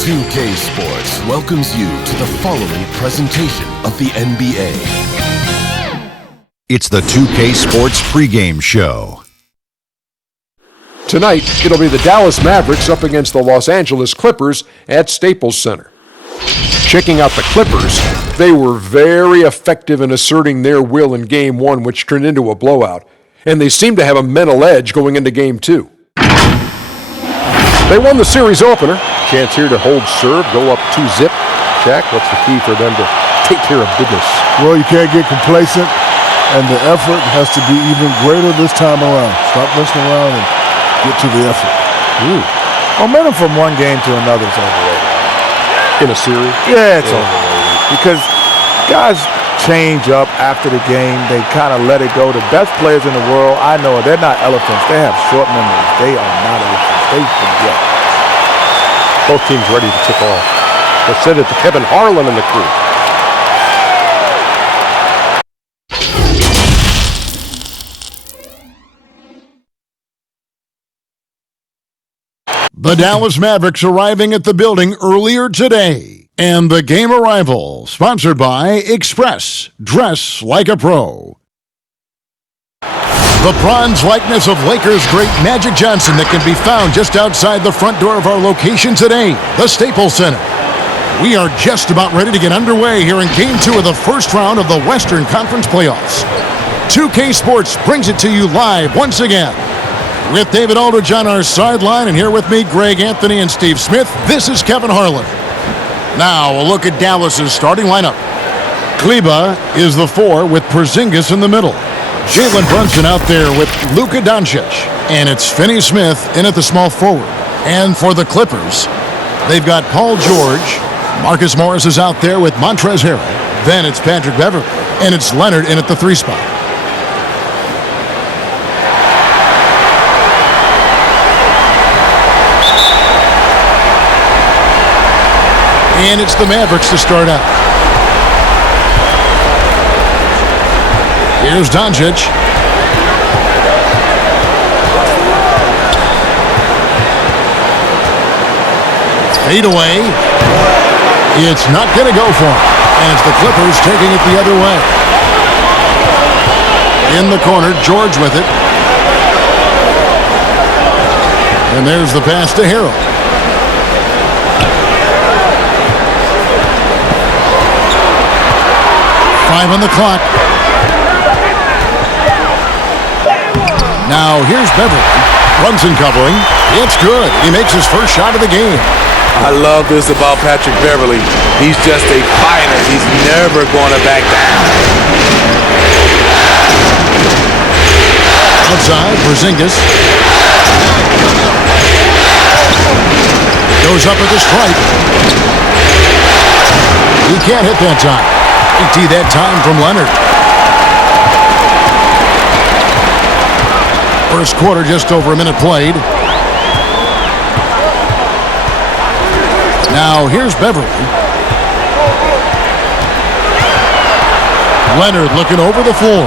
2K Sports welcomes you to the following presentation of the NBA. It's the 2K Sports pregame show. Tonight, it'll be the Dallas Mavericks up against the Los Angeles Clippers at Staples Center. Checking out the Clippers, they were very effective in asserting their will in Game 1, which turned into a blowout, and they seem to have a mental edge going into Game 2. They won the series opener. Chance here to hold serve, go up 2-zip. Shaq, what's the key for them to take care of business? Well, you can't get complacent, and the effort has to be even greater this time around. Stop messing around and get to the effort. Momentum from one game to another is overrated. In a series? Yeah, it's overrated. Because guys change up after the game. They kind of let it go. The best players in the world, I know, they're not elephants. They have short memories. They are not elephants. They forget. Both teams ready to tip off. They send it to Kevin Harlan and the crew. The Dallas Mavericks arriving at the building earlier today. And the game arrival, sponsored by Express. Dress like a pro. The bronze likeness of Lakers great Magic Johnson that can be found just outside the front door of our location today, the Staples Center. We are just about ready to get underway here in Game 2 of the first round of the Western Conference Playoffs. 2K Sports brings it to you live once again. With David Aldridge on our sideline, and here with me, Greg Anthony and Steve Smith, this is Kevin Harlan. Now, a look at Dallas's starting lineup. Kleba is the 4 with Porzingis in the middle. Jalen Brunson out there with Luka Doncic. And it's Finney Smith in at the small forward. And for the Clippers, they've got Paul George. Marcus Morris is out there with Montrezl Harrell. Then it's Patrick Beverley. And it's Leonard in at the 3 spot. And it's the Mavericks to start out. Here's Doncic. Fade away. It's not going to go for him. And it's the Clippers taking it the other way. In the corner, George with it. And there's the pass to Harrell. Five on the clock. Now here's Beverley. Brunson covering. It's good. He makes his first shot of the game. I love this about Patrick Beverley. He's just a fighter. He's never going to back down. Outside, Porzingis. Goes up at the stripe. He can't hit that time. That time from Leonard. First quarter, just over a minute played. Now here's Beverley. Leonard looking over the floor.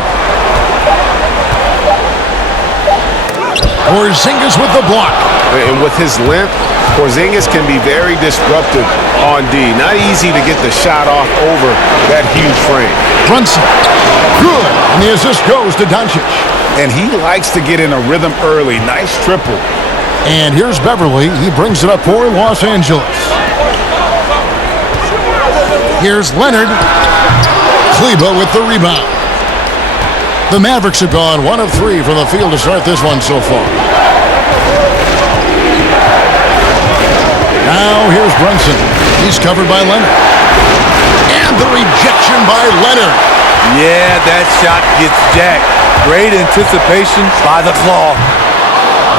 Porzingis with the block. And with his length, Porzingis can be very disruptive on D. Not easy to get the shot off over that huge frame. Brunson. Good. And the assist goes to Doncic. And he likes to get in a rhythm early. Nice triple. And here's Beverley. He brings it up for Los Angeles. Here's Leonard. Kleba with the rebound. The Mavericks have gone 1 of 3 from the field to start this one so far. Now here's Brunson. He's covered by Leonard. And the rejection by Leonard. Yeah, that shot gets jacked. Great anticipation by the claw.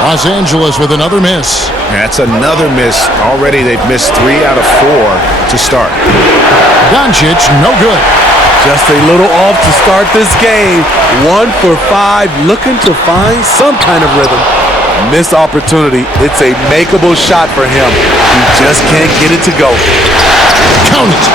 Los Angeles with another miss. That's another miss. Already they've missed 3 out of 4 to start. Doncic, no good. Just a little off to start this game. 1 for 5, looking to find some kind of rhythm. Missed opportunity. It's a makeable shot for him. He just can't get it to go. Count it.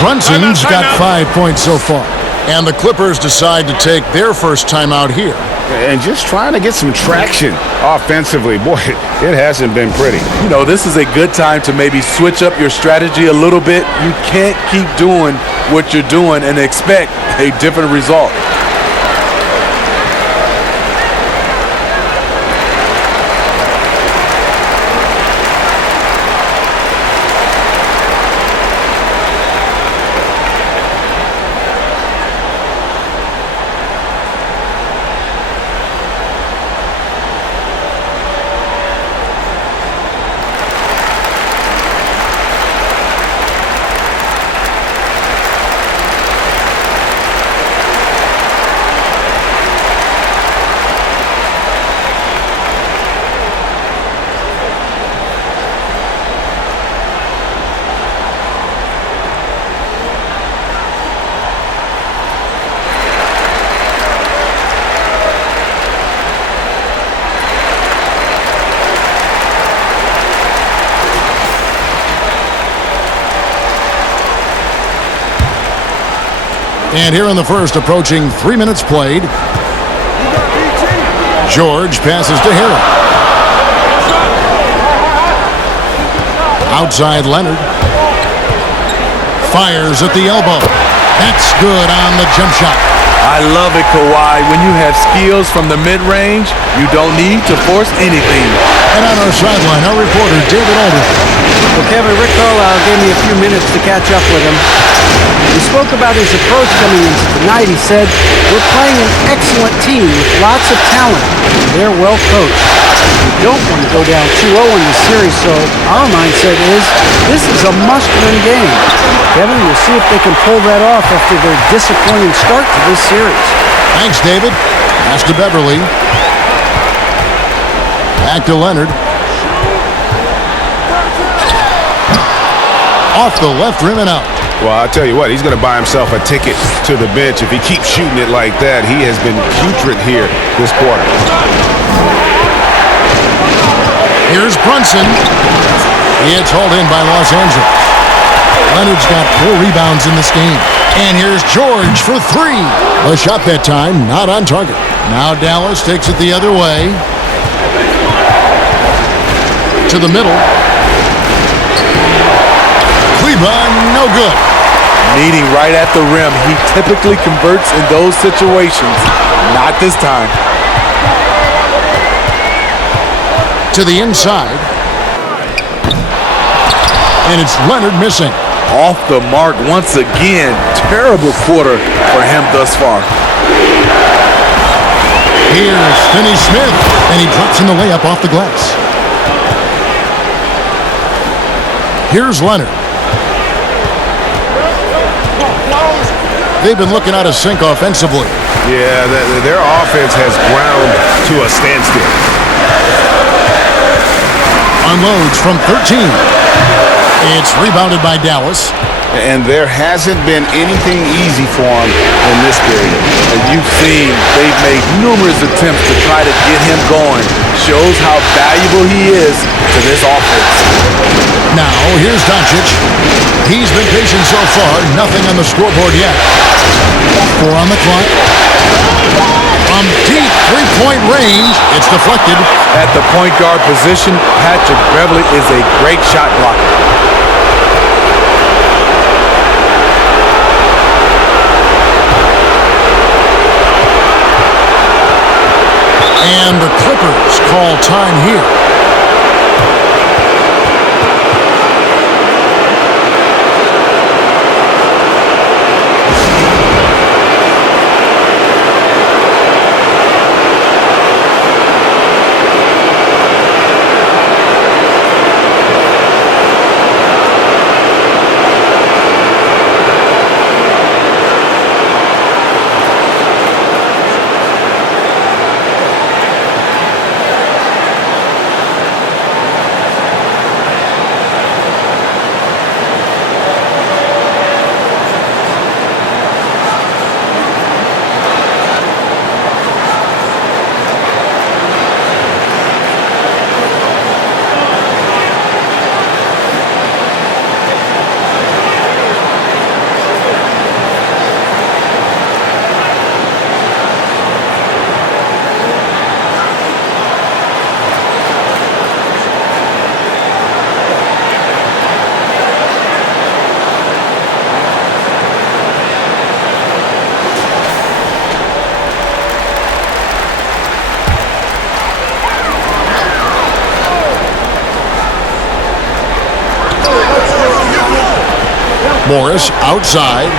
Brunson's got 5 points so far. And the Clippers decide to take their first timeout here. And just trying to get some traction offensively. Boy, it hasn't been pretty. You know, this is a good time to maybe switch up your strategy a little bit. You can't keep doing what you're doing and expect a different result. And here in the first, approaching 3 minutes played. George passes to Harry. Outside Leonard. Fires at the elbow. That's good on the jump shot. I love it, Kawhi. When you have skills from the mid-range, you don't need to force anything. And on our sideline, our reporter, David Aldridge. Well, Kevin, Rick Carlisle gave me a few minutes to catch up with him. He spoke about his approach coming into tonight. He said, we're playing an excellent team with lots of talent. They're well coached. We don't want to go down 2-0 in the series, so our mindset is this is a must-win game. Kevin, we'll see if they can pull that off after their disappointing start to this series. Thanks, David. Pass to Beverly. Back to Leonard. Off the left rim and out. Well, I'll tell you what, he's going to buy himself a ticket to the bench if he keeps shooting it like that. He has been putrid here this quarter. Here's Brunson. It's hauled in by Los Angeles. Leonard's got 4 rebounds in this game. And here's George for 3. A shot that time, not on target. Now Dallas takes it the other way. To the middle. Cleveland, no good. Meeting right at the rim. He typically converts in those situations. Not this time. To the inside. And it's Leonard missing. Off the mark once again. Terrible quarter for him thus far. Here's Finney-Smith, and he drops in the layup off the glass. Here's Leonard. They've been looking out of sync offensively. Yeah, their offense has ground to a standstill. Unloads from 13. It's rebounded by Dallas. And there hasn't been anything easy for him in this period. And you've seen they've made numerous attempts to try to get him going. Shows how valuable he is to this offense. Now, here's Doncic. He's been patient so far. Nothing on the scoreboard yet. 4 on the clock. From deep three-point range, it's deflected. At the point guard position, Patrick Beverly is a great shot blocker. And the Clippers call time here. Morris outside.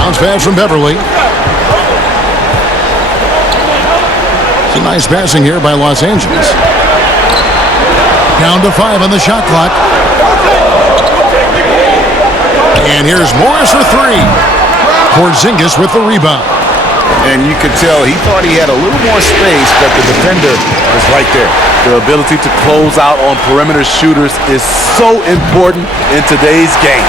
Bounce pass from Beverly. Some nice passing here by Los Angeles. Down to 5 on the shot clock. And here's Morris for 3. Porzingis with the rebound. And you could tell he thought he had a little more space, but the defender was right there. The ability to close out on perimeter shooters is so important in today's game.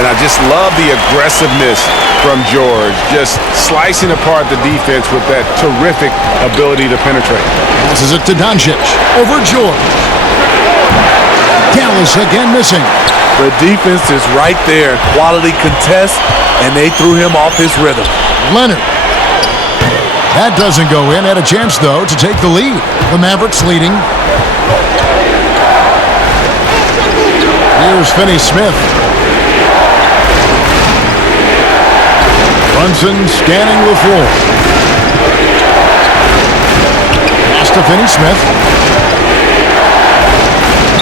And I just love the aggressiveness from George, just slicing apart the defense with that terrific ability to penetrate. Passes it to Doncic. Over George. Dallas again missing. The defense is right there. Quality contest, and they threw him off his rhythm. Leonard. That doesn't go in. Had a chance, though, to take the lead. The Mavericks leading. Here's Finney-Smith. Brunson scanning the floor. Pass to Finney-Smith.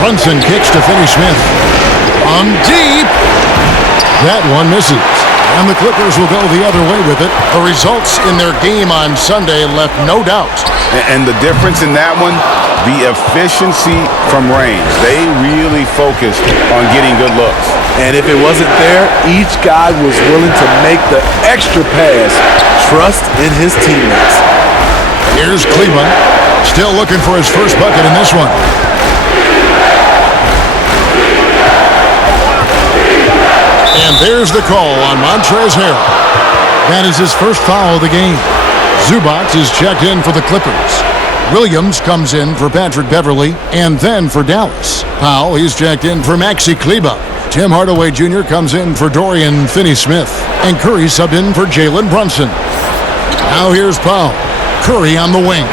Brunson kicks to Finney-Smith. On deep. That one misses. And the Clippers will go the other way with it. The results in their game on Sunday left no doubt. And the difference in that one, the efficiency from range. They really focused on getting good looks. And if it wasn't there, each guy was willing to make the extra pass. Trust in his teammates. Here's Cleveland. Still looking for his first bucket in this one. And there's the call on Montrezl Harrell. That is his first foul of the game. Zubac is checked in for the Clippers. Williams comes in for Patrick Beverly and then for Dallas. Powell, he's checked in for Maxi Kleber. Tim Hardaway Jr. comes in for Dorian Finney-Smith. And Curry subbed in for Jalen Brunson. Now here's Powell. Curry on the wing.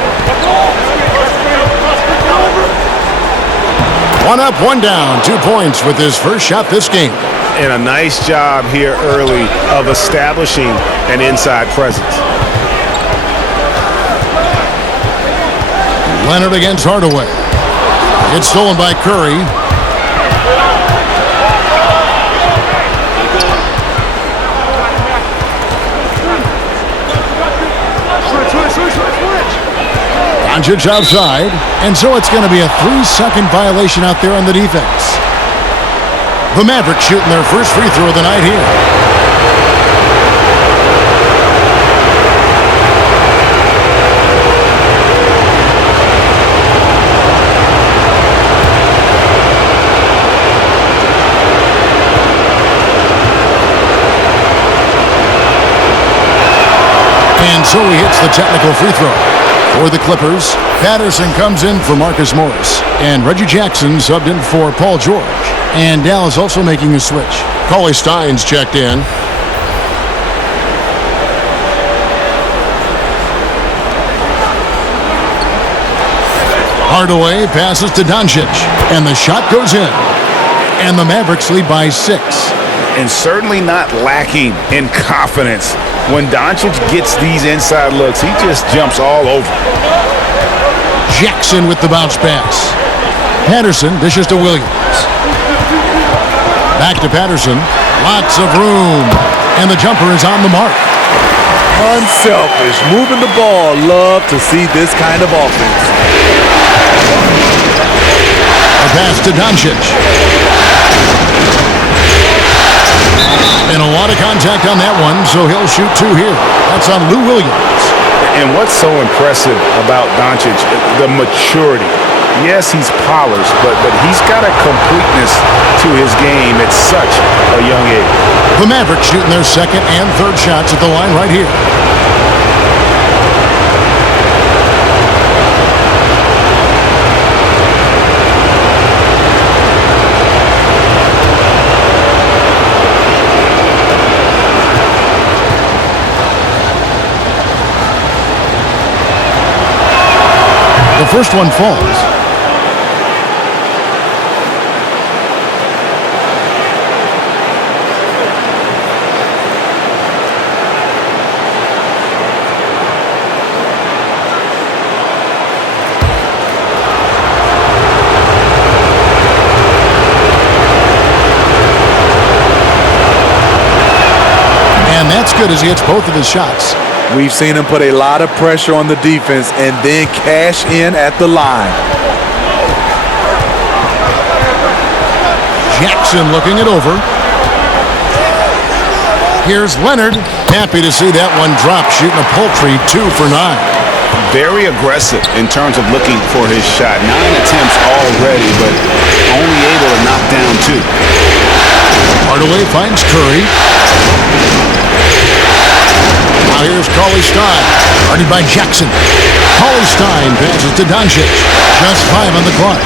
One up, one down. 2 points with his first shot this game. And a nice job here early of establishing an inside presence. Leonard against Hardaway. It's stolen by Curry. Doncic outside. And so it's going to be a 3-second violation out there on the defense. The Mavericks shooting their first free throw of the night here. And so he hits the technical free throw. For the Clippers, Patterson comes in for Marcus Morris. And Reggie Jackson subbed in for Paul George. And Dallas also making a switch. Cauley Stein's checked in. Hardaway passes to Doncic. And the shot goes in. And the Mavericks lead by 6. And certainly not lacking in confidence. When Doncic gets these inside looks, he just jumps all over. Jackson with the bounce pass. Patterson dishes to Williams. Back to Patterson. Lots of room. And the jumper is on the mark. Unselfish. Moving the ball. Love to see this kind of offense. A pass to Doncic. And a lot of contact on that one, so he'll shoot 2 here. That's on Lou Williams. And what's so impressive about Doncic, the maturity. Yes, he's polished, but he's got a completeness to his game at such a young age. The Mavericks shooting their second and third shots at the line right here. The first one falls. good as he hits both of his shots. We've seen him put a lot of pressure on the defense and then cash in at the line. Jackson looking it over. Here's Leonard. Happy to see that one drop, shooting a paltry 2 for 9. Very aggressive in terms of looking for his shot. 9 attempts already, but only able to knock down 2. Hardaway finds Curry. Now here's Cauley Stein, guarded by Jackson. Cauley Stein passes to Doncic. Just 5 on the clock.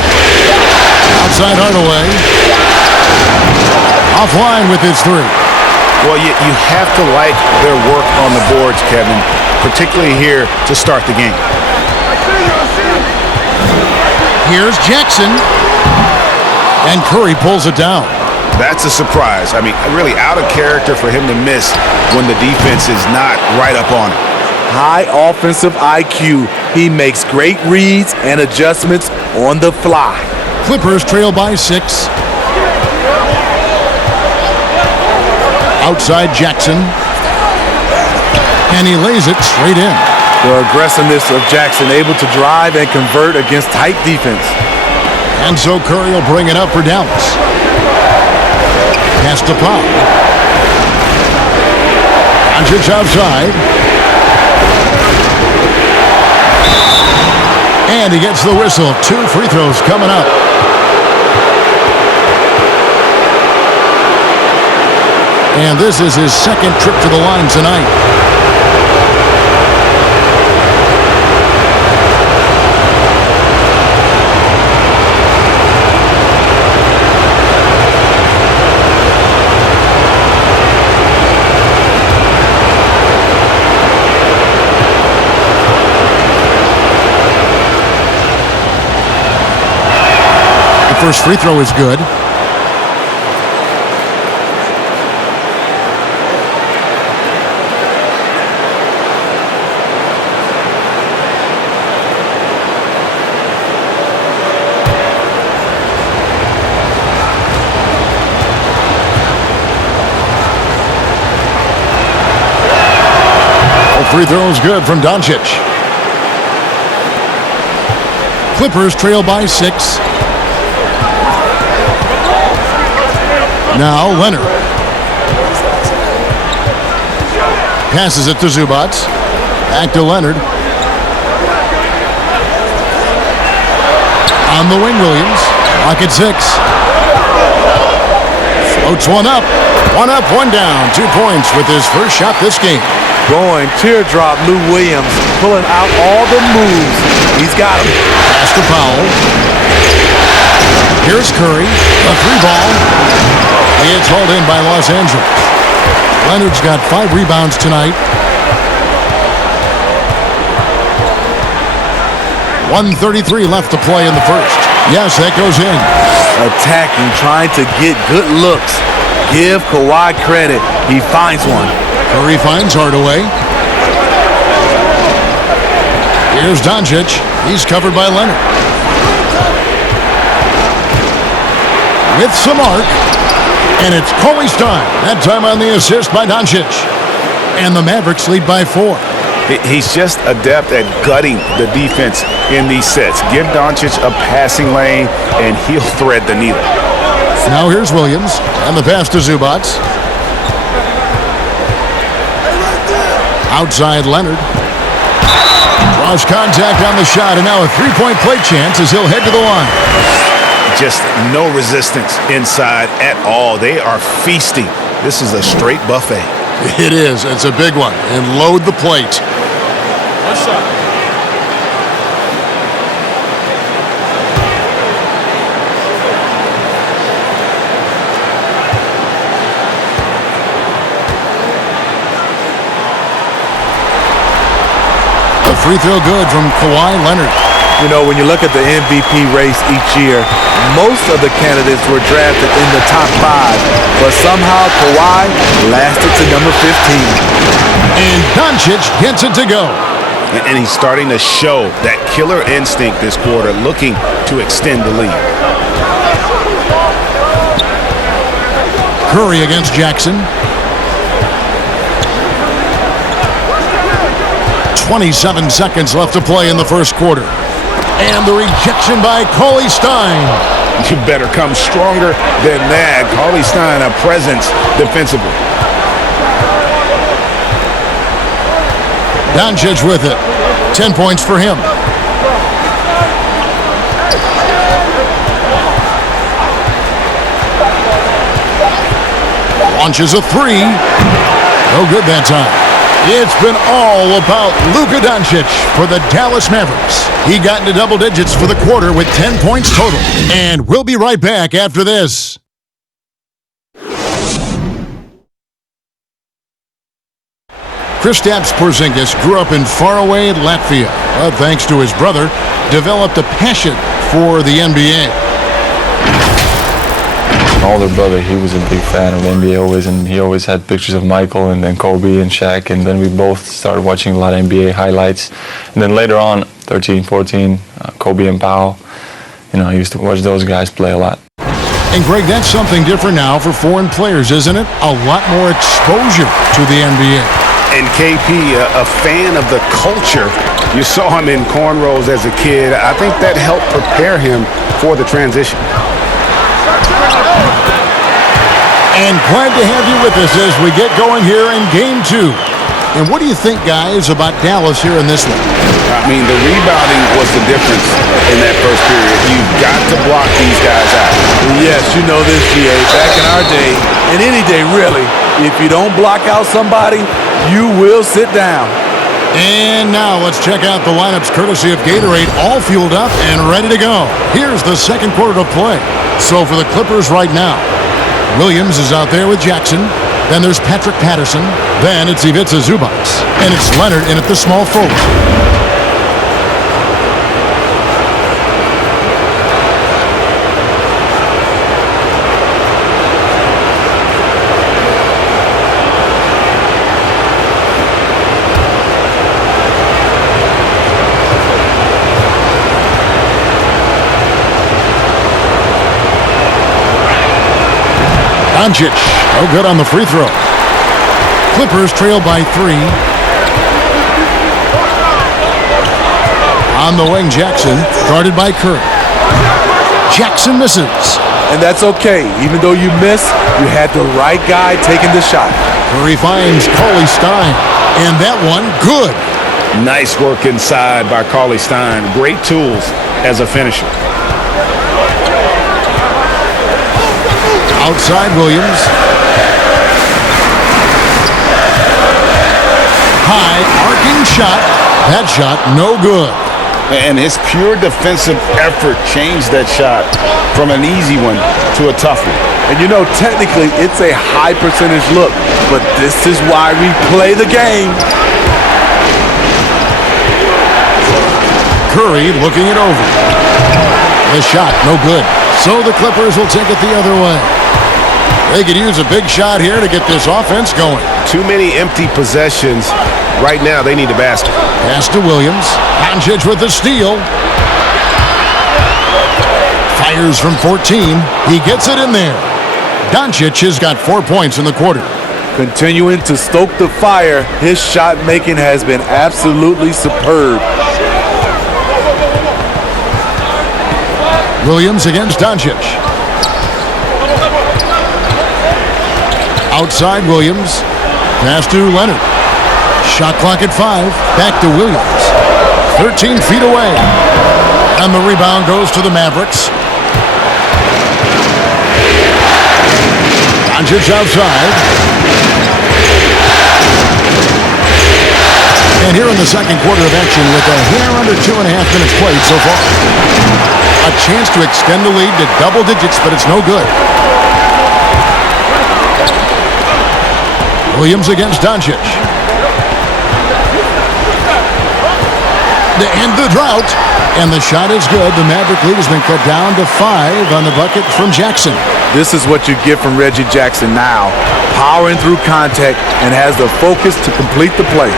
Outside Hardaway. Offline with his 3. Well, you have to like their work on the boards, Kevin, particularly here to start the game. Here's Jackson. And Curry pulls it down. That's a surprise. I mean, really out of character for him to miss when the defense is not right up on him. High offensive IQ. He makes great reads and adjustments on the fly. Clippers trail by 6. Outside Jackson. And he lays it straight in. The aggressiveness of Jackson, able to drive and convert against tight defense. And so Curry will bring it up for Dallas. Pass to Powell. Doncic outside. And he gets the whistle. 2 free throws coming up. And this is his second trip to the line tonight. The first free throw is good. Free throws good from Doncic. Clippers trail by 6. Now Leonard. Passes it to Zubac. Back to Leonard. On the wing, Williams. Clock at 6. Floats one up. 1 up, 1 down. 2 points with his first shot this game. Going teardrop, Lou Williams pulling out all the moves. He's got him. Pass to Powell. Here's Curry. A 3-ball. It's hauled in by Los Angeles. Leonard's got 5 rebounds tonight. 1:33 left to play in the first. Yes, that goes in. Attacking, trying to get good looks. Give Kawhi credit. He finds one. Curry finds Hardaway. Here's Doncic. He's covered by Leonard. With some arc. And it's Cauley Stein. That time on the assist by Doncic. And the Mavericks lead by 4. He's just adept at gutting the defense in these sets. Give Doncic a passing lane, and he'll thread the needle. Now here's Williams. And the pass to Zubac. Outside Leonard. Draws contact on the shot, and now a 3-point play chance as he'll head to the line. Just no resistance inside at all. They are feasting. This is a straight buffet. It is. It's a big one. And load the plate. One shot. The free throw good from Kawhi Leonard. You know, when you look at the MVP race each year, most of the candidates were drafted in the top 5, but somehow Kawhi lasted to number 15. And Doncic gets it to go. And he's starting to show that killer instinct this quarter, looking to extend the lead. Curry against Jackson. 27 seconds left to play in the first quarter. And the rejection by Cauley Stein. You better come stronger than that. Cauley Stein, a presence defensively. Doncic with it. 10 points for him. Launches a three. No good that time. It's been all about Luka Doncic for the Dallas Mavericks. He got into double digits for the quarter with 10 points total. And we'll be right back after this. Kristaps Porzingis grew up in faraway Latvia, but thanks to his brother, developed a passion for the NBA. My older brother, he was a big fan of the NBA always, and he always had pictures of Michael and then Kobe and Shaq, and then we both started watching a lot of NBA highlights. And then later on, 13, 14, Kobe and Powell, I used to watch those guys play a lot. And Greg, that's something different now for foreign players, isn't it? A lot more exposure to the NBA. And KP, a fan of the culture. You saw him in cornrows as a kid. I think that helped prepare him for the transition. And glad to have you with us as we get going here in Game 2. And what do you think, guys, about Dallas here in this one? I mean, the rebounding was the difference in that first period. You've got to block these guys out. Yes, you know this, GA. Back in our day, and any day really, if you don't block out somebody, you will sit down. And now let's check out the lineups courtesy of Gatorade, all fueled up and ready to go. Here's the second quarter to play. So for the Clippers right now, Williams is out there with Jackson. Then there's Patrick Patterson. Then it's Ivica Zubac. And it's Leonard in at the small forward. Doncic, no good on the free throw. Clippers trail by 3. On the wing, Jackson, guarded by Curry. Jackson misses. And that's okay. Even though you miss, you had the right guy taking the shot. Curry finds Cauley Stein, and that one, good. Nice work inside by Cauley Stein. Great tools as a finisher. Outside Williams. High arcing shot. That shot no good. And his pure defensive effort changed that shot from an easy one to a tough one. And technically it's a high percentage look, but this is why we play the game. Curry looking it over. The shot no good. So the Clippers will take it the other way. They could use a big shot here to get this offense going. Too many empty possessions. Right now, they need a basket. Pass to Williams. Doncic with the steal. Fires from 14. He gets it in there. Doncic has got 4 points in the quarter. Continuing to stoke the fire, his shot making has been absolutely superb. Williams against Doncic. Outside Williams. Pass to Leonard. Shot clock at 5. Back to Williams. 13 feet away. And the rebound goes to the Mavericks. Doncic outside. And here in the second quarter of action with a hair under 2.5 minutes played so far. A chance to extend the lead to double digits, but it's no good. Williams against Doncic. To end the drought. And the shot is good. The Maverick lead has been cut down to 5 on the bucket from Jackson. This is what you get from Reggie Jackson now. Powering through contact and has the focus to complete the play.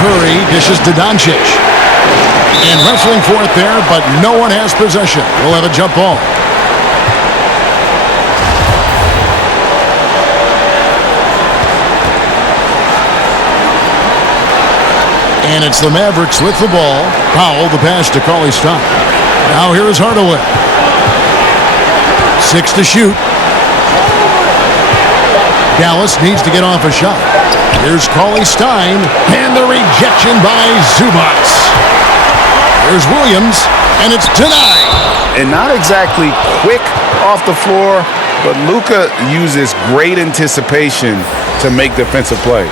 Curry dishes to Doncic. And wrestling for it there, but no one has possession. We'll have a jump ball. And it's the Mavericks with the ball. Powell, the pass to Cauley-Stein. Now here is Hardaway. 6 to shoot. Dallas needs to get off a shot. Here's Cauley-Stein, and the rejection by Zubac. There's Williams, and it's denied. And not exactly quick off the floor, but Luka uses great anticipation to make defensive plays.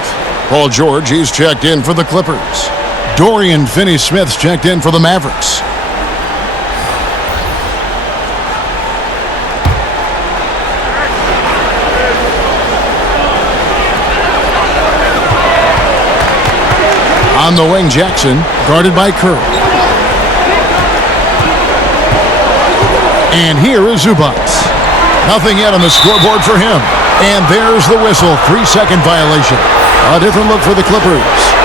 Paul George, he's checked in for the Clippers. Dorian Finney-Smith's checked in for the Mavericks. On the wing, Jackson, guarded by Curry. And here is Zubac. Nothing yet on the scoreboard for him. And there's the whistle, 3-second violation. A different look for the Clippers.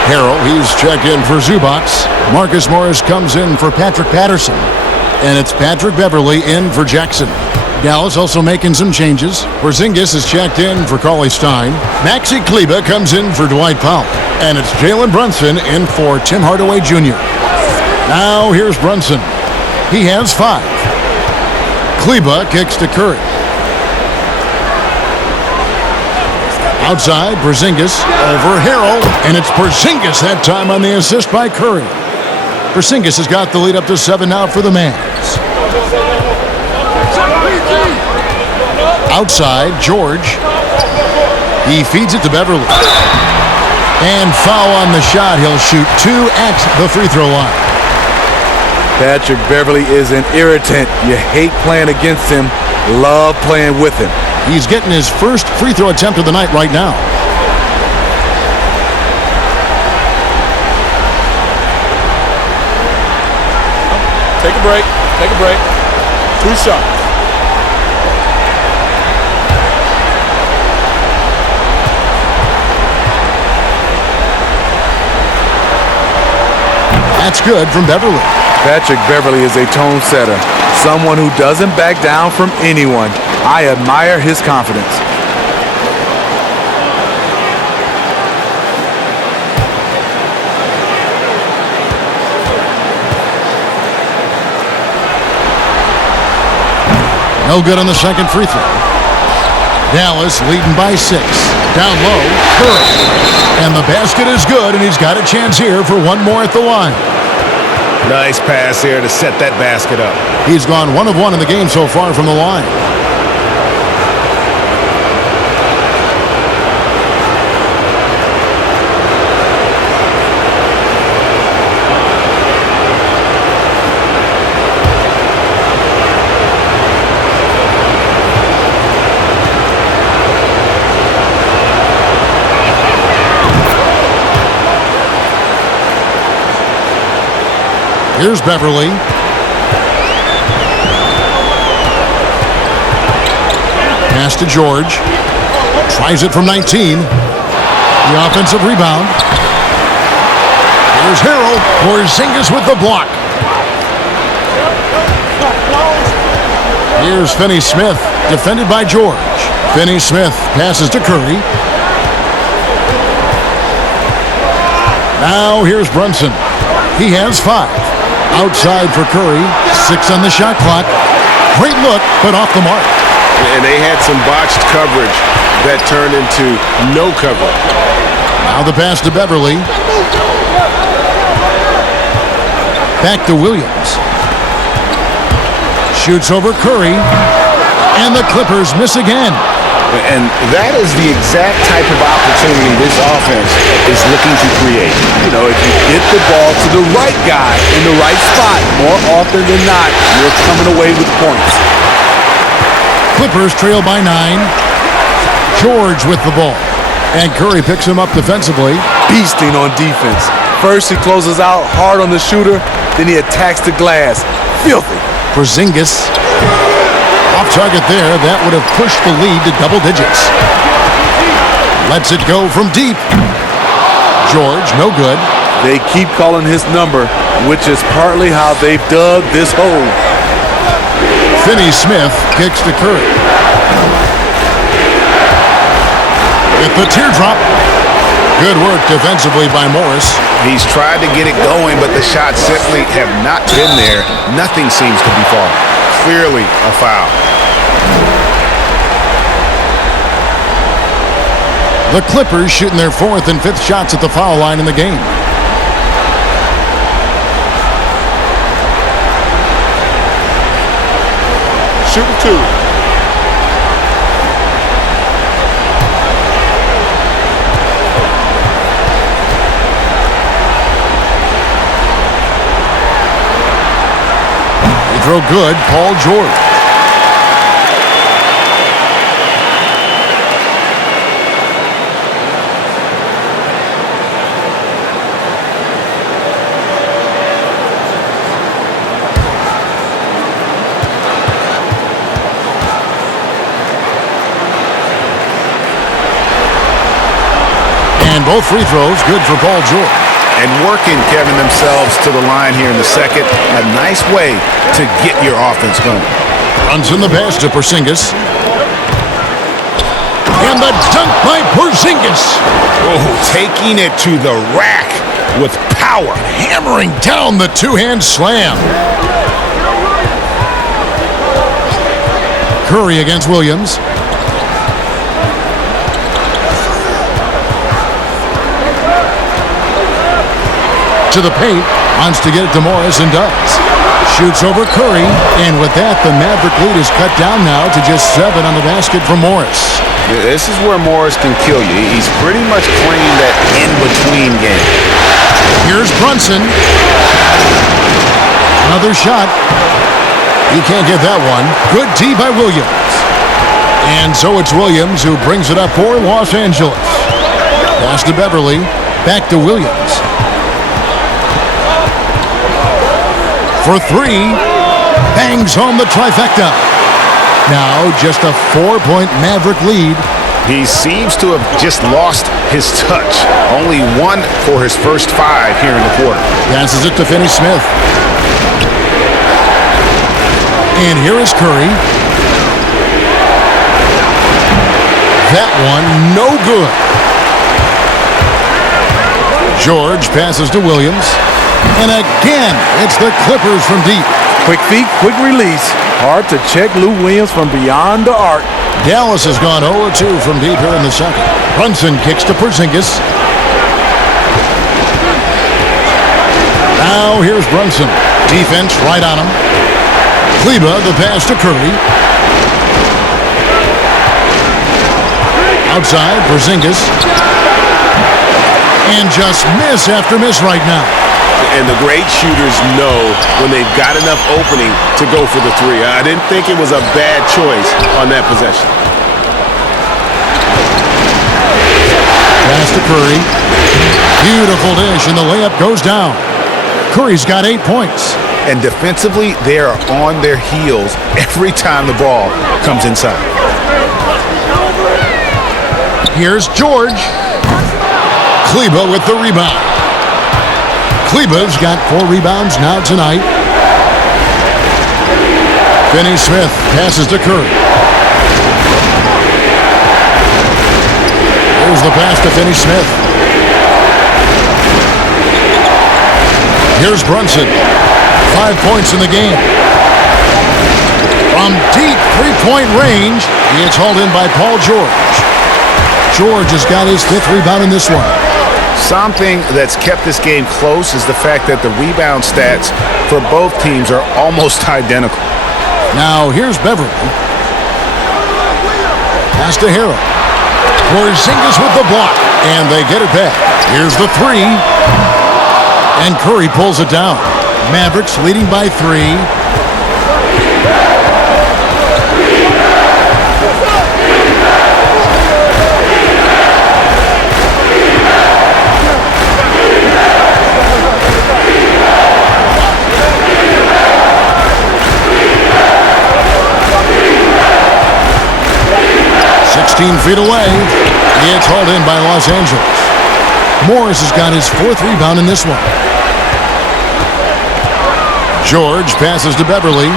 Harrell, he's checked in for Zubac. Marcus Morris comes in for Patrick Patterson. And it's Patrick Beverley in for Jackson. Dallas also making some changes. Porzingis is checked in for Cauley-Stein. Maxi Kleber comes in for Dwight Powell. And it's Jalen Brunson in for Tim Hardaway Jr. Now here's Brunson. He has 5. Kleber kicks to Curry. Outside, Porzingis over Harrell. And it's Porzingis that time on the assist by Curry. Porzingis has got the lead up to 7 now for the Mavs. Outside, George. He feeds it to Beverley. And foul on the shot. He'll shoot 2 at the free throw line. Patrick Beverley is an irritant. You hate playing against him, love playing with him. He's getting his first free throw attempt of the night right now. Take a break. Take a break. 2 shots. That's good from Beverley. Patrick Beverley is a tone setter, someone who doesn't back down from anyone. I admire his confidence. No good on the second free throw. Dallas leading by 6. Down low, Curry. And the basket is good, and he's got a chance here for one more at the line. Nice pass here to set that basket up. He's gone 1 of 1 in the game so far from the line. Here's Beverley. Pass to George. Tries it from 19. The offensive rebound. Here's Harrell. Porzingis with the block. Here's Finney-Smith, defended by George. Finney-Smith passes to Curry. Now here's Brunson. He has 5. Outside for Curry. 6 on the shot clock. Great look, but off the mark. And they had some botched coverage that turned into no coverage. Now the pass to Beverley. Back to Williams. Shoots over Curry. And the Clippers miss again. And that is the exact type of opportunity this offense is looking to create. You know, if you get the ball to the right guy in the right spot, more often than not, you're coming away with points. Clippers trail by 9. George with the ball. And Curry picks him up defensively. Beasting on defense. First he closes out hard on the shooter, then he attacks the glass. Filthy. Porzingis. Off target there. That would have pushed the lead to double digits. Lets it go from deep. George, no good. They keep calling his number, which is partly how they've dug this hole. Finney-Smith kicks to Curry. 'With the teardrop. Good work defensively by Morris. He's tried to get it going, but the shots simply have not been there. Nothing seems to be falling. Clearly a foul. The Clippers shooting their 4th and 5th shots at the foul line in the game. Shooting 2. Throw good, Paul George. And both free throws good for Paul George. And working, Kevin, themselves to the line here in the second. A nice way to get your offense going. Runs in the pass to Porzingis. And the dunk by Porzingis. Oh, taking it to the rack with power. Hammering down the two-hand slam. Curry against Williams. To the paint, wants to get it to Morris and does. Shoots over Curry, and with that, the Maverick lead is cut down now to just 7 on the basket for Morris. This is where Morris can kill you. He's pretty much playing that in-between game. Here's Brunson. Another shot. He can't get that one. Good D by Williams. And so it's Williams who brings it up for Los Angeles. Pass to Beverly. Back to Williams. For 3, bangs home the trifecta. Now just a 4-point Maverick lead. He seems to have just lost his touch. Only 1 for his first 5 here in the quarter. Passes it to Finney-Smith. And here is Curry. That one, no good. George passes to Williams. And again, it's the Clippers from deep. Quick feet, quick release. Hard to check Lou Williams from beyond the arc. Dallas has gone 0-2 from deep here in the second. Brunson kicks to Porzingis. Now here's Brunson. Defense right on him. Kleba, the pass to Curry. Outside, Porzingis. And just miss after miss right now. And the great shooters know when they've got enough opening to go for the 3. I didn't think it was a bad choice on that possession. Pass to Curry. Beautiful dish, and the layup goes down. Curry's got 8 points. And defensively, they are on their heels every time the ball comes inside. Here's George. Kleba with the rebound. Kleba's got 4 rebounds now tonight. Finney-Smith passes to Curry. Here's the pass to Finney-Smith. Here's Brunson. 5 points in the game. From deep 3-point range, it's hauled in by Paul George. George has got his 5th rebound in this one. Something that's kept this game close is the fact that the rebound stats for both teams are almost identical. Now here's Beverly. Pass to Harrell. Porzingis with the block, and they get it back. Here's the 3. And Curry pulls it down. Mavericks leading by 3. Feet away. It's hauled in by Los Angeles. Morris has got his 4th rebound in this one. George passes to Beverly.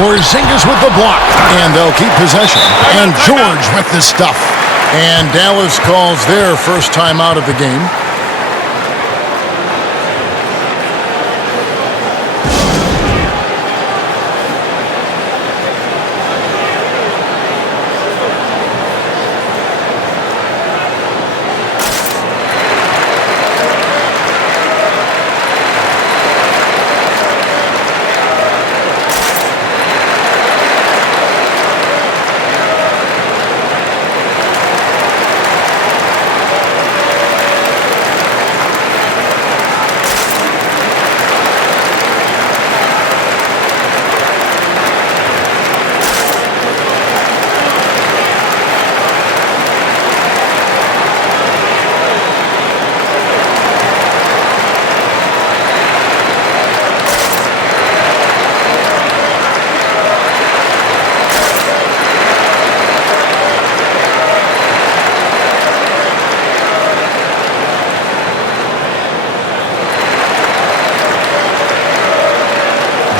Porzingis with the block. And they'll keep possession. And George with the stuff. And Dallas calls their first timeout of the game.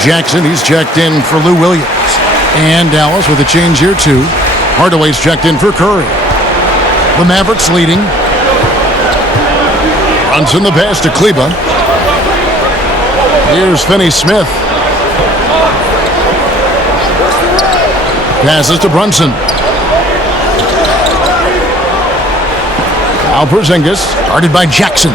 Jackson, he's checked in for Lou Williams. And Dallas with a change here too. Hardaway's checked in for Curry. The Mavericks leading. Brunson the pass to Kleba. Here's Finney Smith. Passes to Brunson. Now Porzingis, guarded by Jackson.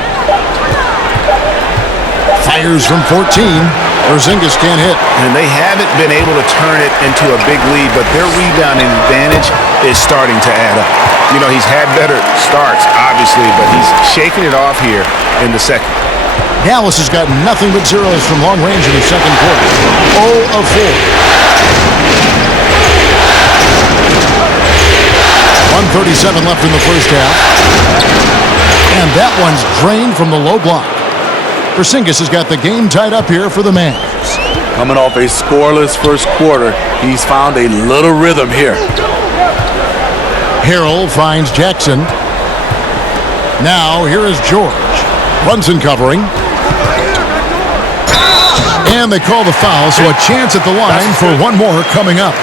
Fires from 14. Porzingis can't hit. And they haven't been able to turn it into a big lead, but their rebounding advantage is starting to add up. You know, he's had better starts, obviously, but he's shaking it off here in the second. Dallas has got nothing but zeros from long range in the second quarter. 0 of 4. 1:37 left in the first half. And that one's drained from the low block. Porzingis has got the game tied up here for the Mavs. Coming off a scoreless first quarter, he's found a little rhythm here. Harrell finds Jackson. Now here is George. Brunson covering. And they call the foul, so a chance at the line for one more coming up.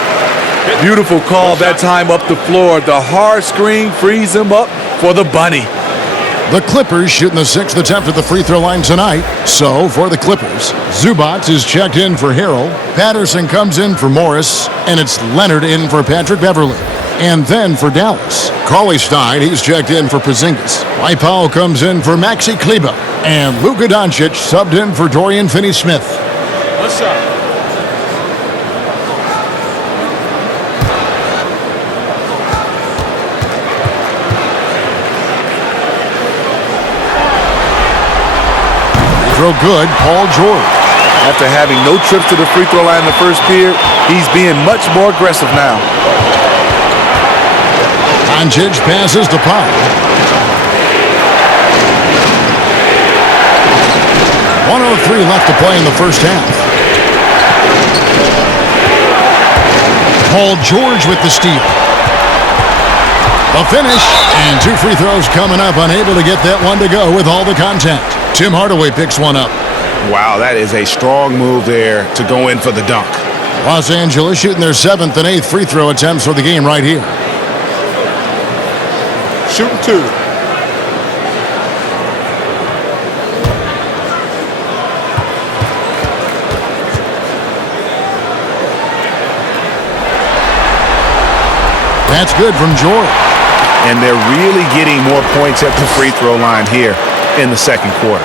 Beautiful call that time up the floor. The hard screen frees him up for the bunny. The Clippers shooting the sixth attempt at the free throw line tonight. So, for the Clippers, Zubac is checked in for Harrell. Patterson comes in for Morris. And it's Leonard in for Patrick Beverly. And then for Dallas, Cauley-Stein, he's checked in for Porzingis. Mike Powell comes in for Maxi Kleba. And Luka Doncic subbed in for Dorian Finney-Smith. What's up? Throw good, Paul George. After having no trips to the free throw line in the first period, he's being much more aggressive now. Doncic passes to Powell. 1:03 left to play in the first half. Paul George with the steal. The finish, and two free throws coming up, unable to get that one to go with all the contact. Tim Hardaway picks one up. Wow, that is a strong move there to go in for the dunk. Los Angeles shooting their 7th and 8th free throw attempts for the game right here. Shooting two. That's good from George. And they're really getting more points at the free throw line here in the second quarter.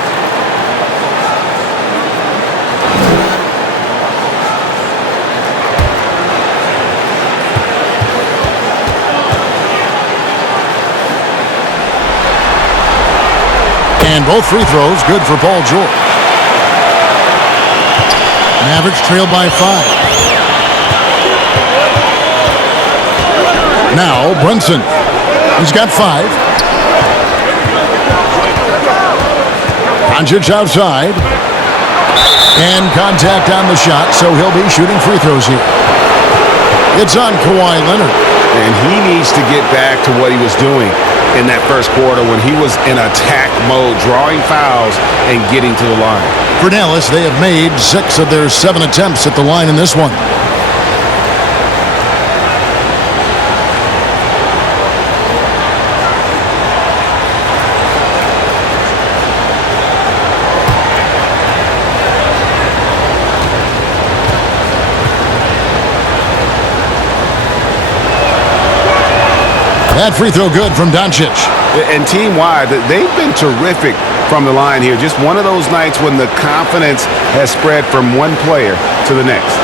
And both free throws good for Paul George. Mavericks trail by 5. Now Brunson. He's got 5. Doncic outside. And contact on the shot, so he'll be shooting free throws here. It's on Kawhi Leonard. And he needs to get back to what he was doing in that first quarter when he was in attack mode, drawing fouls and getting to the line. For Dallas, they have made 6 of their 7 attempts at the line in this one. That free throw good from Doncic. And team-wide, they've been terrific from the line here. Just one of those nights when the confidence has spread from one player to the next.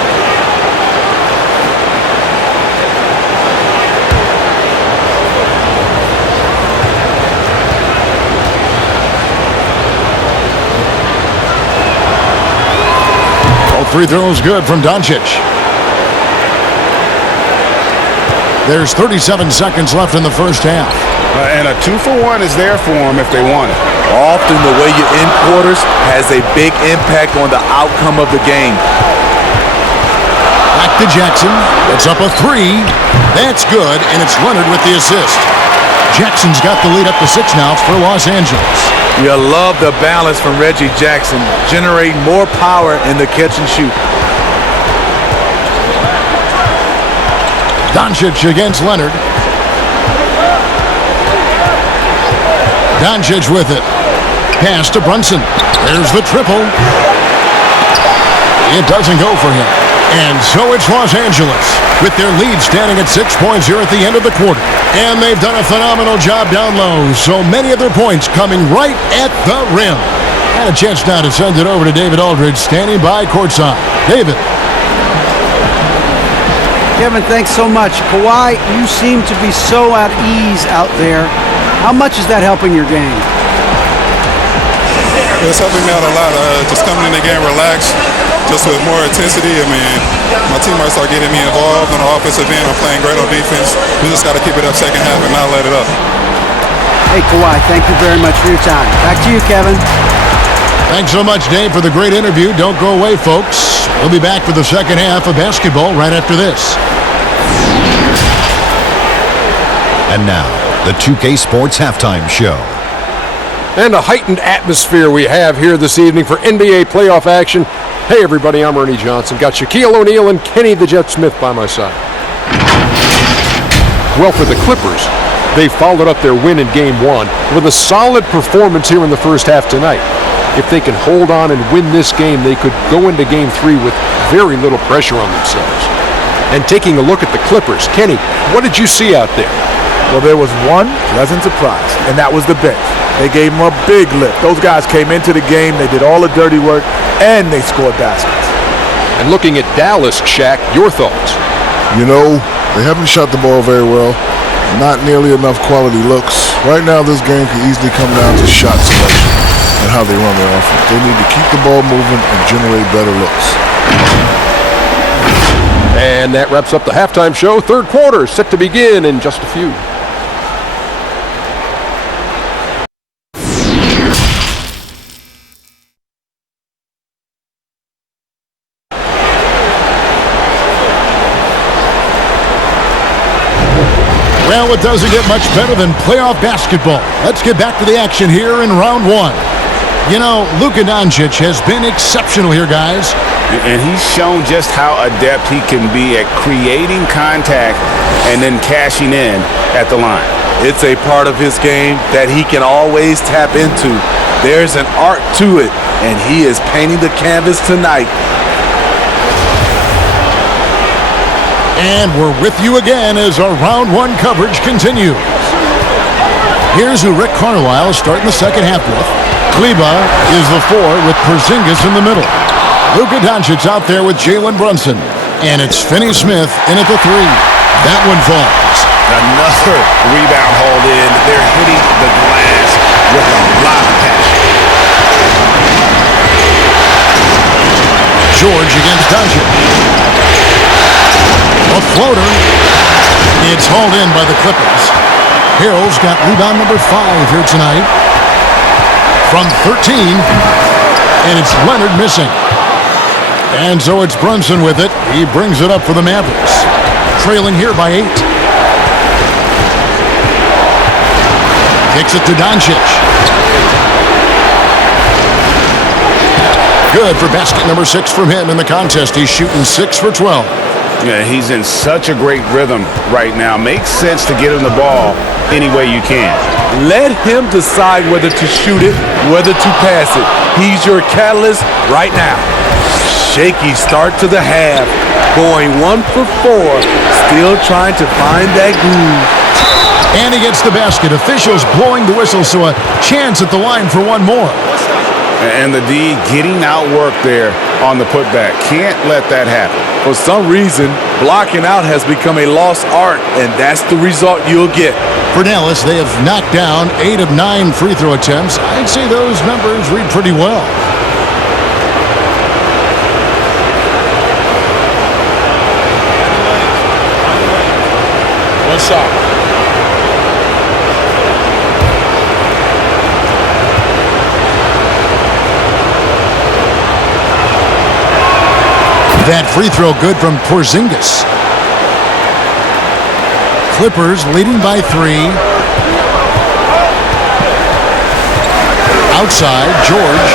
Both free throws good from Doncic. There's 37 seconds left in the first half. And a 2-for-1 is there for them if they want it. Often the way you end quarters has a big impact on the outcome of the game. Back to Jackson. It's up a three. That's good, and it's Leonard with the assist. Jackson's got the lead up to 6 now for Los Angeles. You love the balance from Reggie Jackson, generating more power in the catch and shoot. Doncic against Leonard. Doncic with it. Pass to Brunson. There's the triple. It doesn't go for him. And so it's Los Angeles with their lead standing at 6 points here at the end of the quarter. And they've done a phenomenal job down low. So many of their points coming right at the rim. And a chance now to send it over to David Aldridge standing by courtside. David. Kevin, thanks so much. Kawhi, you seem to be so at ease out there. How much is that helping your game? It's helping me out a lot. Just coming in the game relaxed, just with more intensity. I mean, my teammates are getting me involved on the offensive end. I'm playing great on defense. We just got to keep it up second half and not let it up. Hey, Kawhi, thank you very much for your time. Back to you, Kevin. Thanks so much, Dave, for the great interview. Don't go away, folks. We'll be back for the second half of basketball right after this. And now, the 2K Sports Halftime Show. And a heightened atmosphere we have here this evening for NBA playoff action. Hey, everybody, I'm Ernie Johnson. Got Shaquille O'Neal and Kenny the Jet Smith by my side. Well, for the Clippers, they followed up their win in Game 1 with a solid performance here in the first half tonight. If they can hold on and win this game, they could go into Game 3 with very little pressure on themselves. And taking a look at the Clippers, Kenny, what did you see out there? Well, there was one pleasant surprise, and that was the bench. They gave them a big lift. Those guys came into the game, they did all the dirty work, and they scored baskets. And looking at Dallas, Shaq, your thoughts? You know, they haven't shot the ball very well. Not nearly enough quality looks. Right now, this game could easily come down to shot selection and how they run their offense. They need to keep the ball moving and generate better looks. And that wraps up the halftime show. Third quarter set to begin in just a few. Well, it doesn't get much better than playoff basketball. Let's get back to the action here in round 1. You know, Luka Doncic has been exceptional here, guys. And he's shown just how adept he can be at creating contact and then cashing in at the line. It's a part of his game that he can always tap into. There's an art to it, and he is painting the canvas tonight. And we're with you again as our round 1 coverage continues. Here's who Rick Carlisle is starting the second half with. Kleba is the 4 with Porzingis in the middle. Luka Doncic out there with Jalen Brunson. And it's Finney Smith in at the 3. That one falls. Another rebound hauled in. They're hitting the glass with a lot of passion. George against Doncic. A floater. It's hauled in by the Clippers. Harrell's got rebound number 5 here tonight. From 13. And it's Leonard missing. And so it's Brunson with it. He brings it up for the Mavericks. Trailing here by 8. Kicks it to Doncic. Good for basket number 6 from him in the contest. He's shooting 6 for 12. Yeah, he's in such a great rhythm right now. Makes sense to get him the ball any way you can. Let him decide whether to shoot it, whether to pass it. He's your catalyst right now. Shaky start to the half. Going 1 for 4. Still trying to find that groove. And he gets the basket. Officials blowing the whistle, so a chance at the line for one more. And the D getting outworked there on the putback. Can't let that happen. For some reason, blocking out has become a lost art, and that's the result you'll get. For Dallas, they have knocked down 8 of 9 free throw attempts. I'd say those numbers read pretty well. One shot. That free throw good from Porzingis. Clippers leading by 3. Outside, George.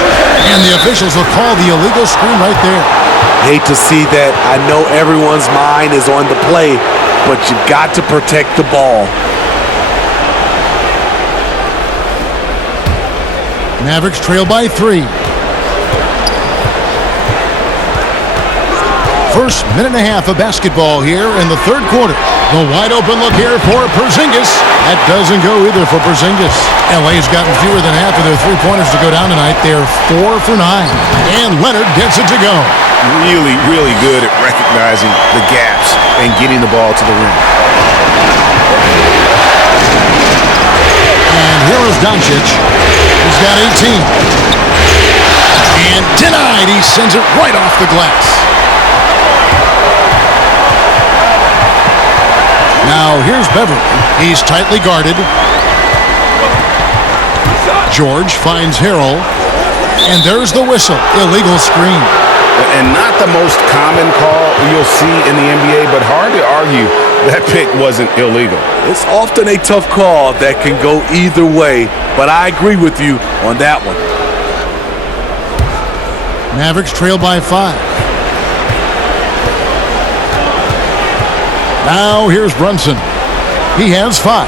And the officials will call the illegal screen right there. Hate to see that. I know everyone's mind is on the play, but you got to protect the ball. Mavericks trail by 3. First minute and a half of basketball here in the third quarter. The wide open look here for Porzingis. That doesn't go either for Porzingis. LA's gotten fewer than half of their three-pointers to go down tonight. They're 4 for 9. And Leonard gets it to go. Really, really good at recognizing the gaps and getting the ball to the rim. And here is Doncic. He's got 18. And denied. He sends it right off the glass. Now here's Beverly. He's tightly guarded. George finds Harrell. And there's the whistle. Illegal screen. And not the most common call you'll see in the NBA, but hard to argue that pick wasn't illegal. It's often a tough call that can go either way, but I agree with you on that one. Mavericks trail by 5. Now here's Brunson. He has 5.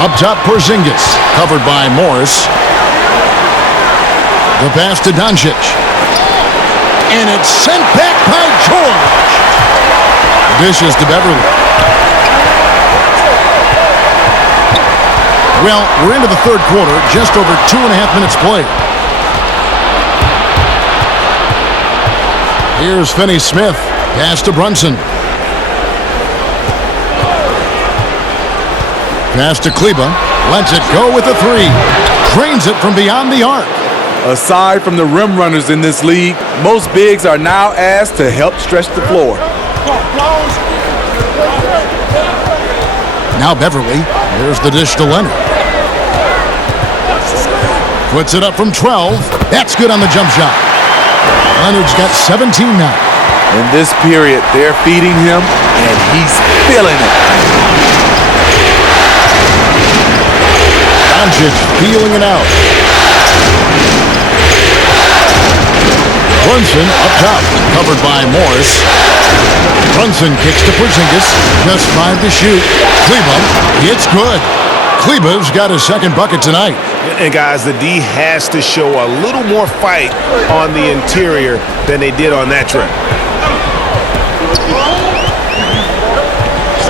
Up top, Porzingis, covered by Morris. The pass to Doncic. And it's sent back by George. Dishes to Beverly. Well, we're into the third quarter, just over 2.5 minutes played. Here's Finney-Smith. Pass to Brunson. Pass to Kleba. Lets it go with a 3. Drains it from beyond the arc. Aside from the rim runners in this league, most bigs are now asked to help stretch the floor. Now Beverly. Here's the dish to Leonard. Puts it up from 12. That's good on the jump shot. Leonard's got 17 now. In this period, they're feeding him, and he's feeling it. Doncic feeling it out. Brunson up top, covered by Morris. Brunson kicks to Porzingis. Just 5 to shoot. Kleba, it's good. Kleba's got his second bucket tonight. And guys, the D has to show a little more fight on the interior than they did on that trip.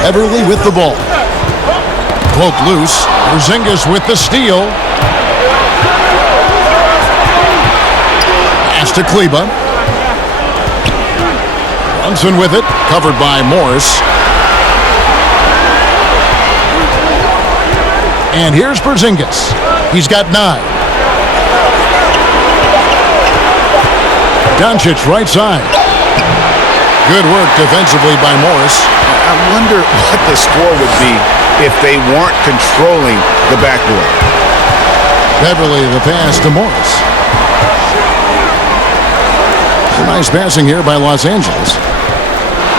Beverly with the ball. Cloak loose. Porzingis with the steal. Pass to Kleba. Brunson with it. Covered by Morris. And here's Porzingis. He's got 9. Doncic right side. Good work defensively by Morris. I wonder what the score would be if they weren't controlling the backboard. Beverly the pass to Morris. Nice passing here by Los Angeles.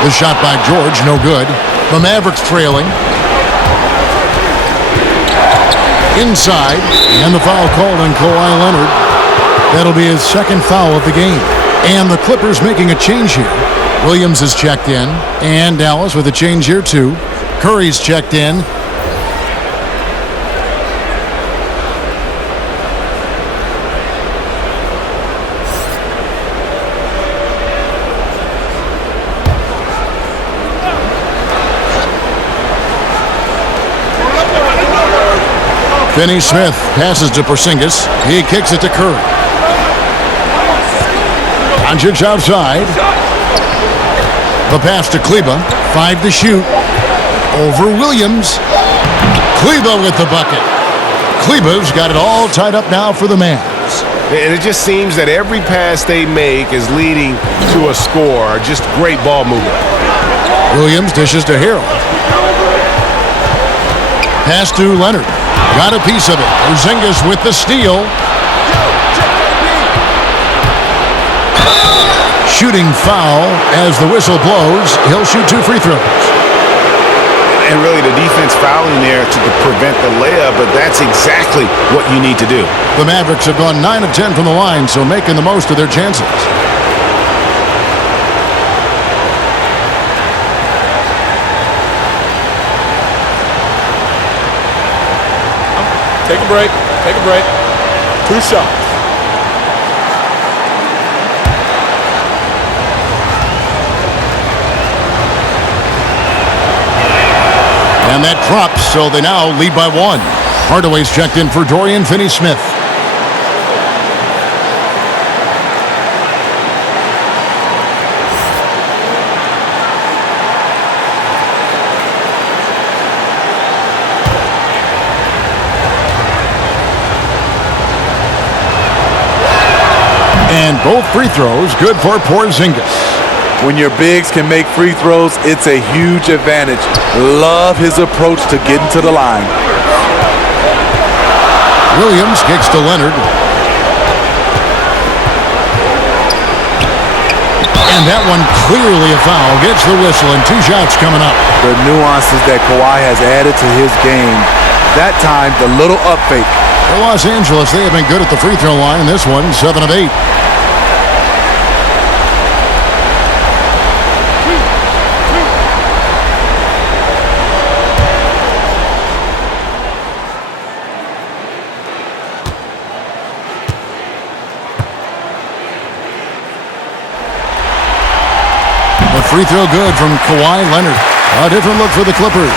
The shot by George, no good. The Mavericks trailing. Inside, and the foul called on Kawhi Leonard. That'll be his second foul of the game. And the Clippers making a change here. Williams is checked in, and Dallas with a change here too. Curry's checked in. Finney Smith passes to Porzingis. He kicks it to Curry. Doncic outside. The pass to Kleba. 5 to shoot. Over Williams. Kleba with the bucket. Kleba's got it all tied up now for the Mavs. And it just seems that every pass they make is leading to a score. Just great ball movement. Williams dishes to Harold. Pass to Leonard. Got a piece of it. Porzingis with the steal. Shooting foul as the whistle blows. He'll shoot 2 free throws. And really the defense fouling there to prevent the layup, but that's exactly what you need to do. The Mavericks have gone 9 of 10 from the line, so making the most of their chances. Take a break. Take a break. 2 shots. And that drops, so they now lead by 1. Hardaway's checked in for Dorian Finney-Smith. And both free throws good for Porzingis. When your bigs can make free throws, it's a huge advantage. Love his approach to getting to the line. Williams kicks to Leonard. And that one clearly a foul. Gets the whistle and 2 shots coming up. The nuances that Kawhi has added to his game. That time, the little up fake. For Los Angeles, they have been good at the free throw line. This one, 7 of 8. Free throw good from Kawhi Leonard. A different look for the Clippers.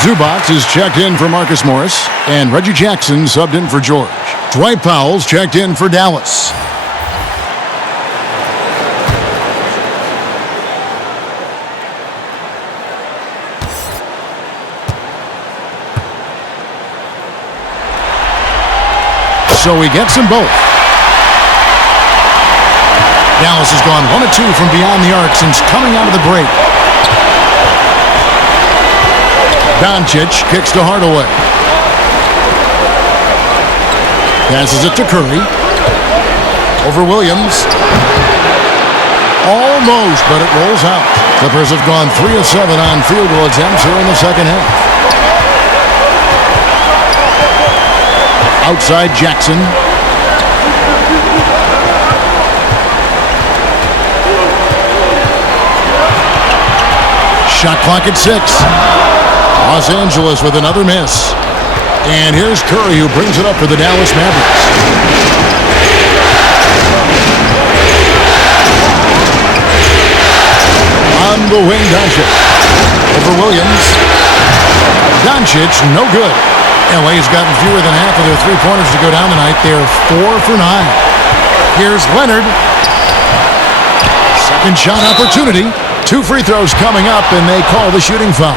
Zubac is checked in for Marcus Morris, and Reggie Jackson subbed in for George. Dwight Powell's checked in for Dallas. So he gets them both. Dallas has gone 1 of 2 from beyond the arc since coming out of the break. Doncic kicks to Hardaway. Passes it to Curry. Over Williams. Almost, but it rolls out. Clippers have gone 3 of 7 on field goal attempts here in the second half. Outside Jackson. Shot clock at 6. Los Angeles with another miss. And here's Curry, who brings it up for the Dallas Mavericks. On the wing, Doncic. Over Williams. Doncic, no good. LA's gotten fewer than half of their three-pointers to go down tonight. They're 4 for 9. Here's Leonard. Second shot opportunity. 2 free throws coming up, and they call the shooting foul.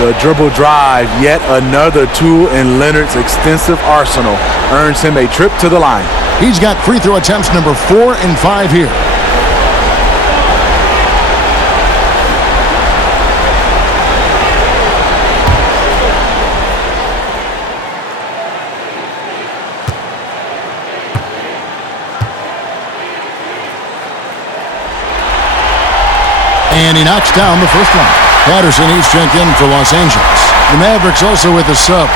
The dribble drive, yet another tool in Leonard's extensive arsenal, earns him a trip to the line. He's got free throw attempts number 4 and 5 here. And he knocks down the first one. Patterson, he's checked in for Los Angeles. The Mavericks also with a sub.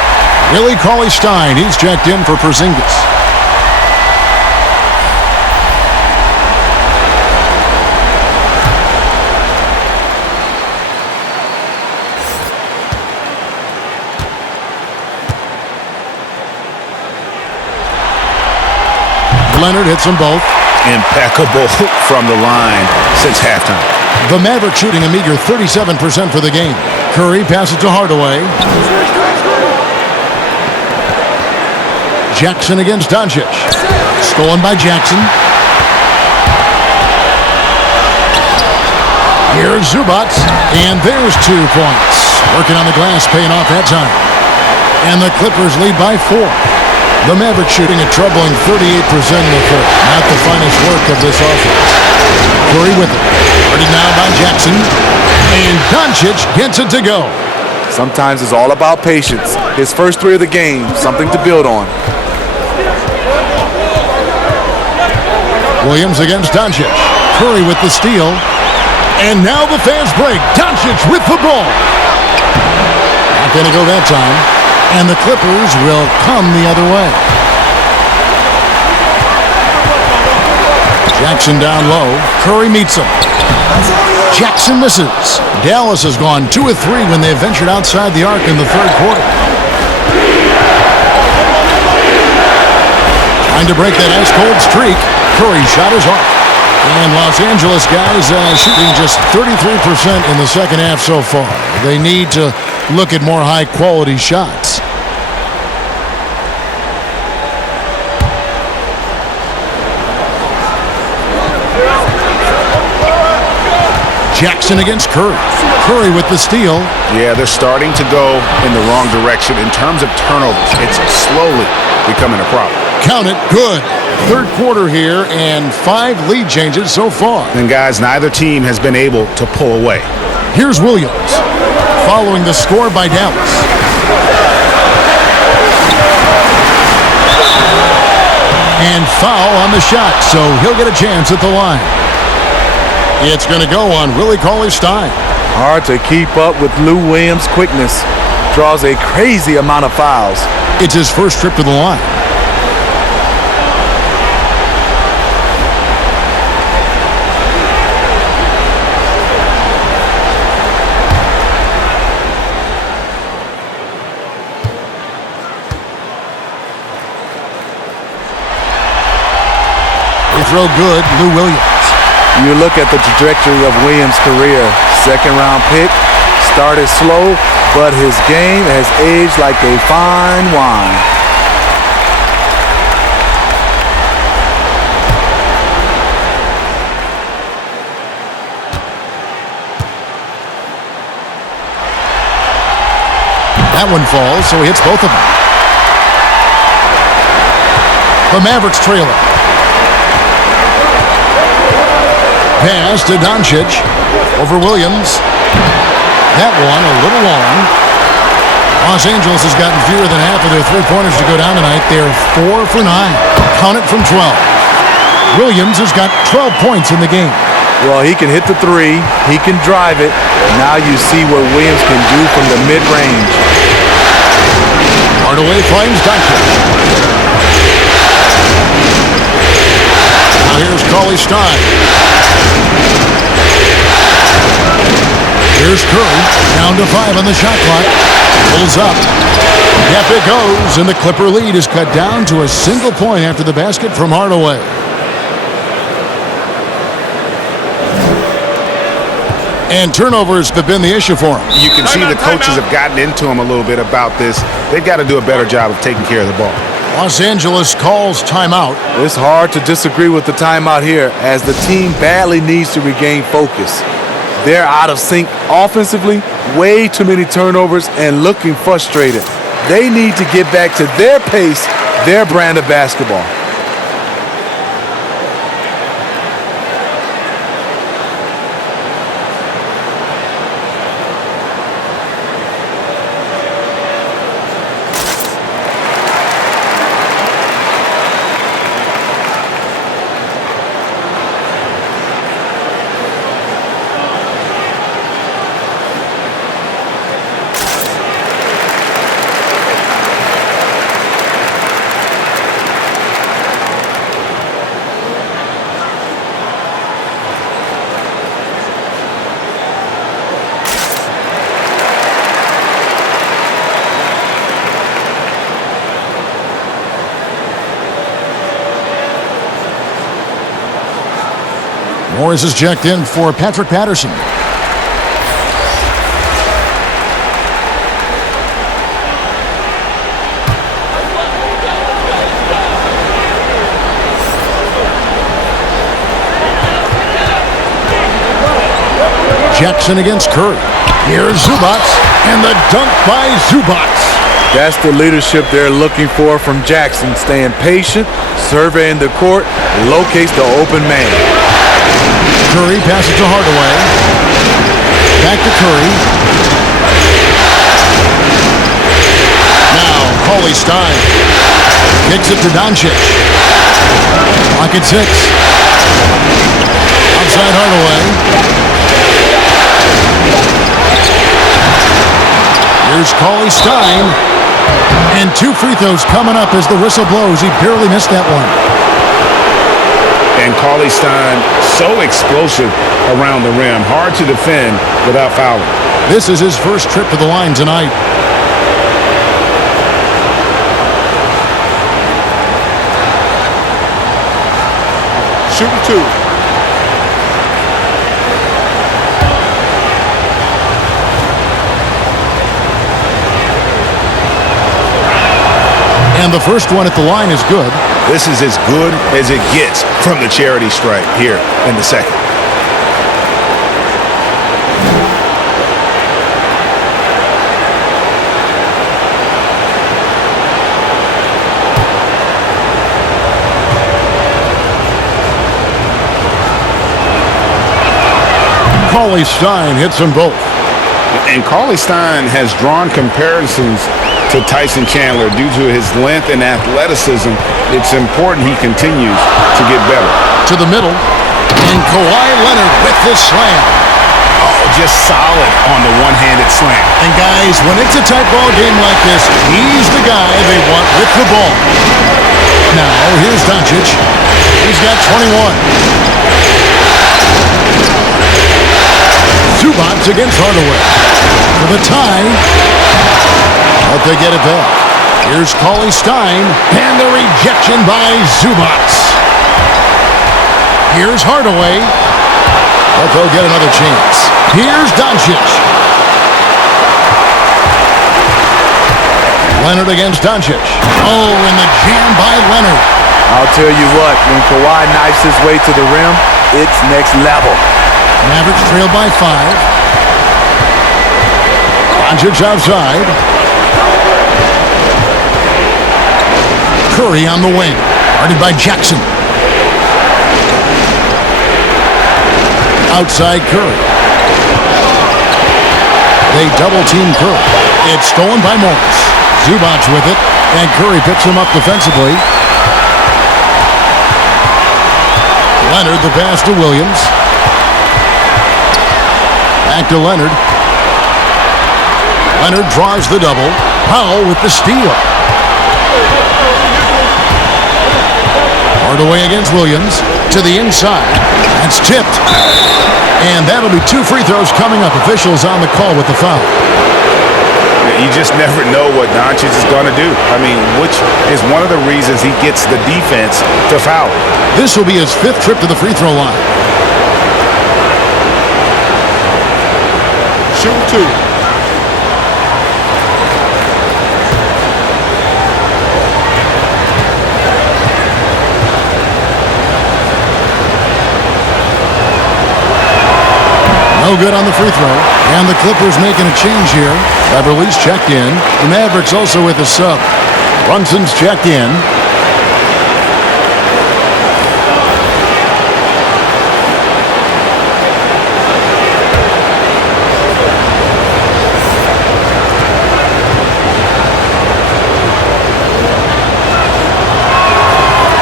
Willie Cauley-Stein, he's checked in for Porzingis. Leonard hits them both. Impeccable from the line since halftime. The Mavericks shooting a meager 37% for the game. Curry passes to Hardaway. Jackson against Doncic. Stolen by Jackson. Here's Zubac, and there's 2 points. Working on the glass, paying off that time. And the Clippers lead by 4. The Mavericks shooting a troubling 38% in the third. Not the finest work of this offense. Curry with it. Guarded now by Jackson. And Doncic gets it to go. Sometimes it's all about patience. His first 3 of the game, something to build on. Williams against Doncic. Curry with the steal. And now the fast break. Doncic with the ball. Not going to go that time. And the Clippers will come the other way. Jackson down low. Curry meets him. Jackson misses. Dallas has gone 2 of 3 when they ventured outside the arc in the third quarter. Trying to break that ice-cold streak. Curry shot is off. And Los Angeles guys shooting just 33% in the second half so far. They need to look at more high-quality shots. Jackson against Curry. Curry with the steal. Yeah, they're starting to go in the wrong direction in terms of turnovers. It's slowly becoming a problem. Count it. Good. Third quarter here and 5 lead changes so far. And guys, neither team has been able to pull away. Here's Williams following the score by Dallas. And foul on the shot, so he'll get a chance at the line. It's going to go on Willie Cauley-Stein. Hard to keep up with Lou Williams' quickness. Draws a crazy amount of fouls. It's his first trip to the line. They throw good, Lou Williams. You look at the trajectory of Williams' career. Second-round pick, started slow, but his game has aged like a fine wine. That one falls, so he hits both of them. The Mavericks trail it. Pass to Doncic over Williams. That one a little long. Los Angeles has gotten fewer than half of their three-pointers to go down tonight. They're 4 for 9. Count it from 12. Williams has got 12 points in the game. Well, he can hit the 3. He can drive it. Now you see what Williams can do from the mid-range. Hardaway finds Doncic. Now here's Cauley-Stein. Here's Curry, down to 5 on the shot clock. Pulls up. Yep, it goes, and the Clipper lead is cut down to a single point after the basket from Hardaway. And turnovers have been the issue for him. You can see the coaches have gotten into him a little bit about this. They've got to do a better job of taking care of the ball. Los Angeles calls timeout. It's hard to disagree with the timeout here, as the team badly needs to regain focus. They're out of sync offensively, way too many turnovers, and looking frustrated. They need to get back to their pace, their brand of basketball. Morris is checked in for Patrick Patterson. Jackson against Curry. Here's Zubac, and the dunk by Zubac. That's the leadership they're looking for from Jackson. Staying patient, surveying the court, locates the open man. Curry passes to Hardaway. Back to Curry. Now, Cauley Stein kicks it to Doncic. Clock at 6. Outside Hardaway. Here's Cauley Stein. And 2 free throws coming up as the whistle blows. He barely missed that one. And Cauley Stein, so explosive around the rim. Hard to defend without fouling. This is his first trip to the line tonight. Shooting 2. And the first one at the line is good. This is as good as it gets from the charity stripe here in the second. Cauley Stein hits them both. And Cauley Stein has drawn comparisons to Tyson Chandler due to his length and athleticism. It's important he continues to get better. To the middle, and Kawhi Leonard with the slam. Oh, just solid on the one-handed slam. And guys, when it's a tight ball game like this, he's the guy they want with the ball. Now, here's Doncic. He's got 21. Zubac against Hardaway. For the tie. But they get it back. Here's Cauley Stein, and the rejection by Zubac. Here's Hardaway, but they'll get another chance. Here's Doncic. Leonard against Doncic. Oh, and the jam by Leonard. I'll tell you what, when Kawhi knifes his way to the rim, it's next level. Mavericks trail by 5. Doncic outside. Curry on the wing, guarded by Jackson. Outside Curry. They double-team Curry. It's stolen by Morris. Zubac with it, and Curry picks him up defensively. Leonard, the pass to Williams. Back to Leonard. Leonard draws the double. Powell with the steal. Hardaway against Williams. To the inside. That's tipped. And that'll be 2 free throws coming up. Officials on the call with the foul. You just never know what Doncic is going to do. I mean, which is one of the reasons he gets the defense to foul. This will be his 5th trip to the free throw line. Shooting 2. No good on the free throw. And the Clippers making a change here. Beverly's checked in. The Mavericks also with a sub. Brunson's checked in.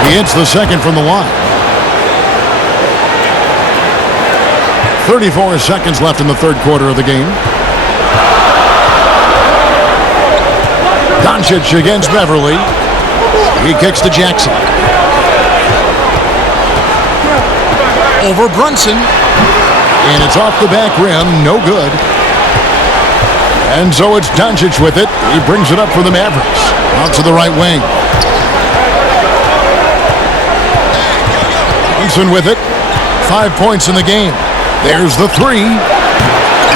He hits the second from the line. 34 seconds left in the third quarter of the game. Doncic against Beverly. He kicks to Jackson. Over Brunson. And it's off the back rim. No good. And so it's Doncic with it. He brings it up for the Mavericks. Out to the right wing. Brunson with it. 5 points in the game. There's the 3.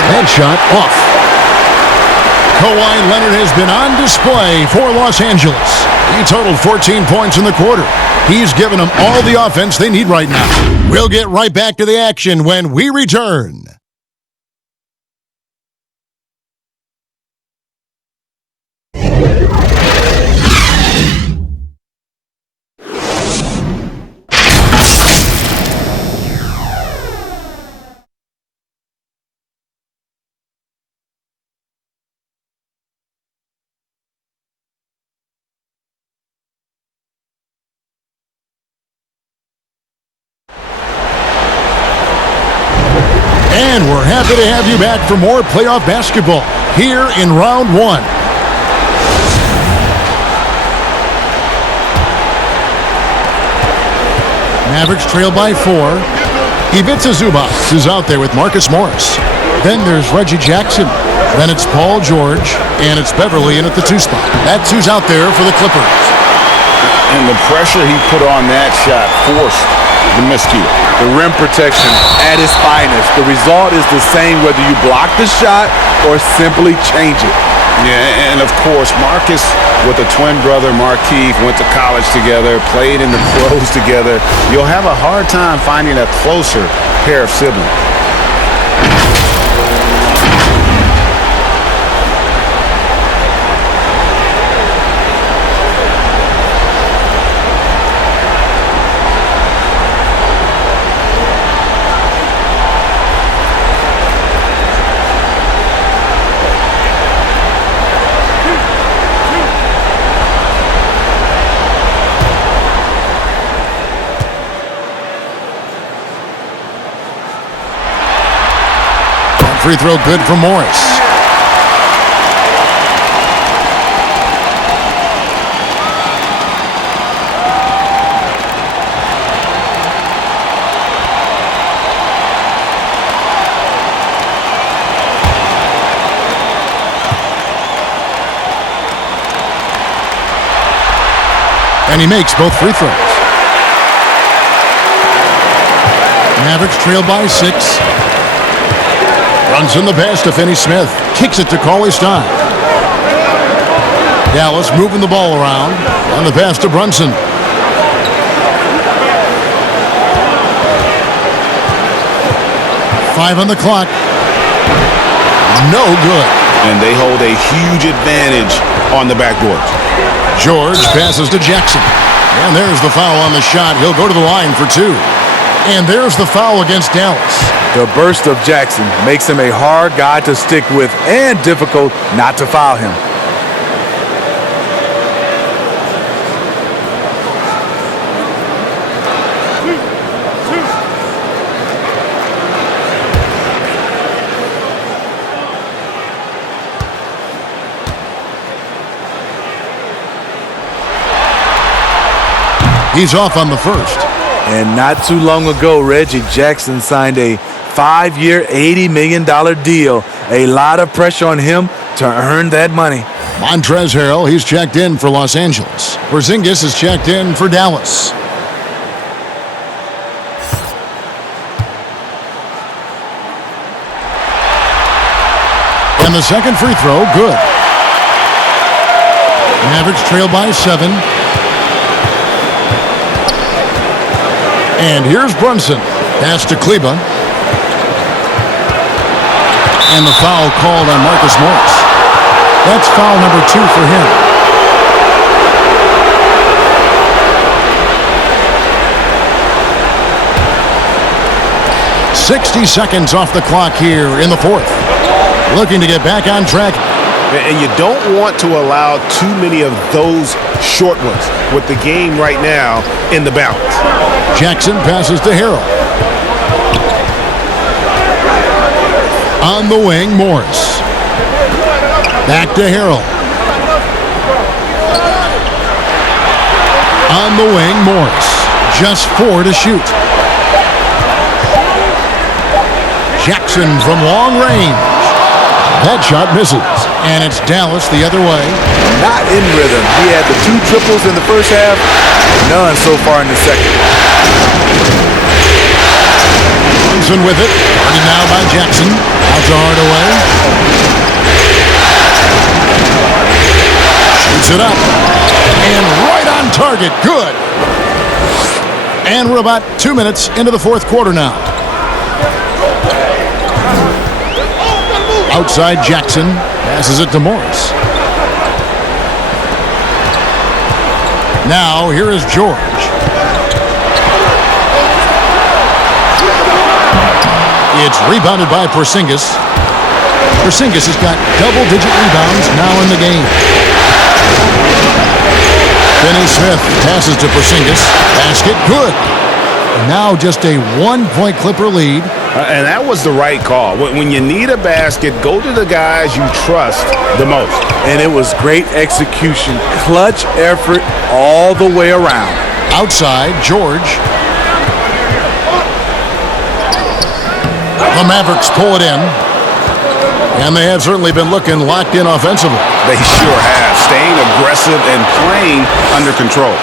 Headshot off. Kawhi Leonard has been on display for Los Angeles. He totaled 14 points in the quarter. He's given them all the offense they need right now. We'll get right back to the action when we return. And we're happy to have you back for more playoff basketball here in round one. Mavericks trail by 4. Ivica Zubac is out there with Marcus Morris. Then there's Reggie Jackson. Then it's Paul George. And it's Beverly in at the 2 spot. That's who's out there for the Clippers. And the pressure he put on that shot forced the miscue. The rim protection at its finest. The result is the same whether you block the shot or simply change it. Yeah, and of course, Marcus with a twin brother, Markeith, went to college together, played in the pros together. You'll have a hard time finding a closer pair of siblings. Free throw good for Morris. And he makes both free throws. Mavericks trail by 6. Runs in the pass to Finney-Smith. Kicks it to Cauley-Stein. Dallas moving the ball around. On the pass to Brunson. Five on the clock. No good. And they hold a huge advantage on the backboard. George passes to Jackson. And there's the foul on the shot. He'll go to the line for 2. And there's the foul against Dallas. The burst of Jackson makes him a hard guy to stick with and difficult not to foul him. He's off on the first. And not too long ago, Reggie Jackson signed a 5-year, $80 million deal. A lot of pressure on him to earn that money. Montrezl Harrell, he's checked in for Los Angeles. Porzingis is checked in for Dallas. And the second free throw, good. Mavericks trail by 7. And here's Brunson. Pass to Kleba. And the foul called on Marcus Morris. That's foul number 2 for him. "60 seconds off the clock here in the 4th. Looking to get back on track. And you don't want to allow too many of those short ones with the game right now in the balance. Jackson passes to Harrell. On the wing, Morris. Back to Harrell. On the wing, Morris. Just 4 to shoot. Jackson from long range. That shot misses. And it's Dallas the other way. Not in rhythm. He had the 2 triples in the first half, none so far in the second. Brunson with it. Guarded now by Jackson. Out to Hardaway. Shoots it up. And right on target. Good. And we're about 2 minutes into the 4th quarter now. Outside Jackson. Passes it to Morris. Now here is George. It's rebounded by Porzingis. Porzingis has got double-digit rebounds now in the game. Finney-Smith passes to Porzingis. Basket good. And now just a 1-point Clipper lead. And that was the right call. When you need a basket, go to the guys you trust the most. And it was great execution. Clutch effort all the way around. Outside, George. The Mavericks pull it in. And they have certainly been looking locked in offensively. They sure have. Staying aggressive and playing under control.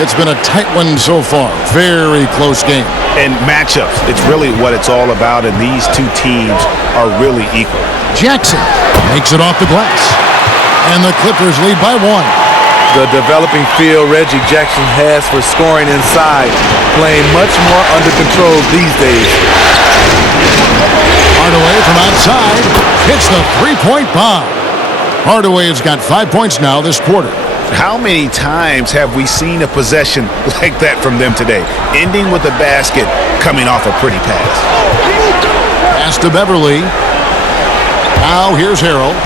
It's been a tight one so far. Very close game. And matchups, it's really what it's all about, and these two teams are really equal. Jackson makes it off the glass. And the Clippers lead by 1. The developing feel Reggie Jackson has for scoring inside, playing much more under control these days. Hardaway from outside hits the three-point bomb. Hardaway has got 5 points now this quarter. How many times have we seen a possession like that from them today, ending with a basket coming off a pretty pass? Pass to Beverly. Now here's Harrell.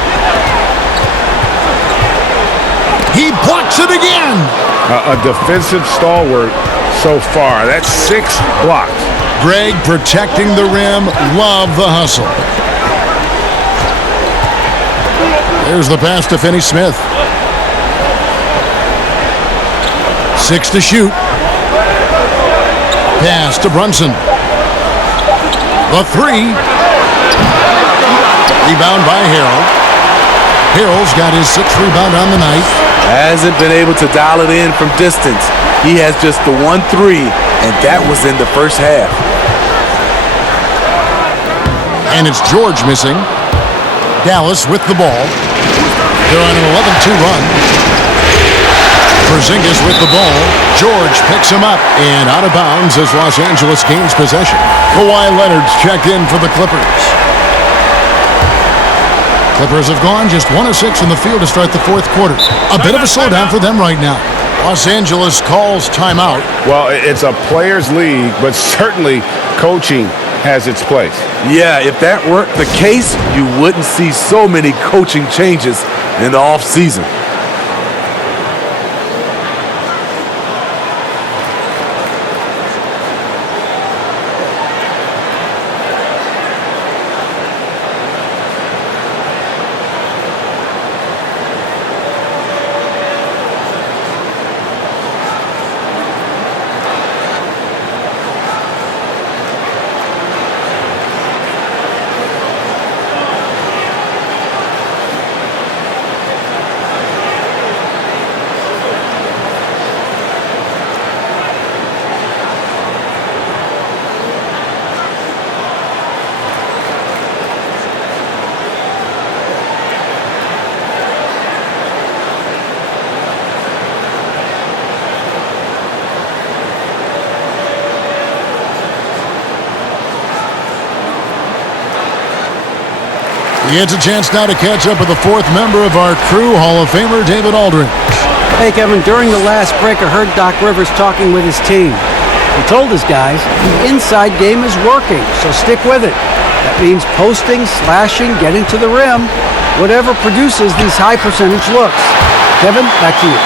He blocks it again. A defensive stalwart so far. That's 6 blocks. Greg protecting the rim. Love the hustle. There's the pass to Finney-Smith. 6 to shoot. Pass to Brunson. The 3. Rebound by Harrell. Harrell's got his 6th rebound on the night. Hasn't been able to dial it in from distance. He has just the 1-3, and that was in the first half. And it's George missing. Dallas with the ball. They're on an 11-2 run. Porzingis with the ball. George picks him up and out of bounds as Los Angeles gains possession. Kawhi Leonard's checked in for the Clippers. Clippers have gone just 1 of 6 in the field to start the 4th quarter. A bit of a slowdown for them right now. Los Angeles calls timeout. Well, it's a players' league, but certainly coaching has its place. Yeah, if that weren't the case, you wouldn't see so many coaching changes in the offseason. He gets a chance now to catch up with the 4th member of our crew, Hall of Famer David Aldridge. Hey, Kevin, during the last break, I heard Doc Rivers talking with his team. He told his guys the inside game is working, so stick with it. That means posting, slashing, getting to the rim, whatever produces these high percentage looks. Kevin, back to you.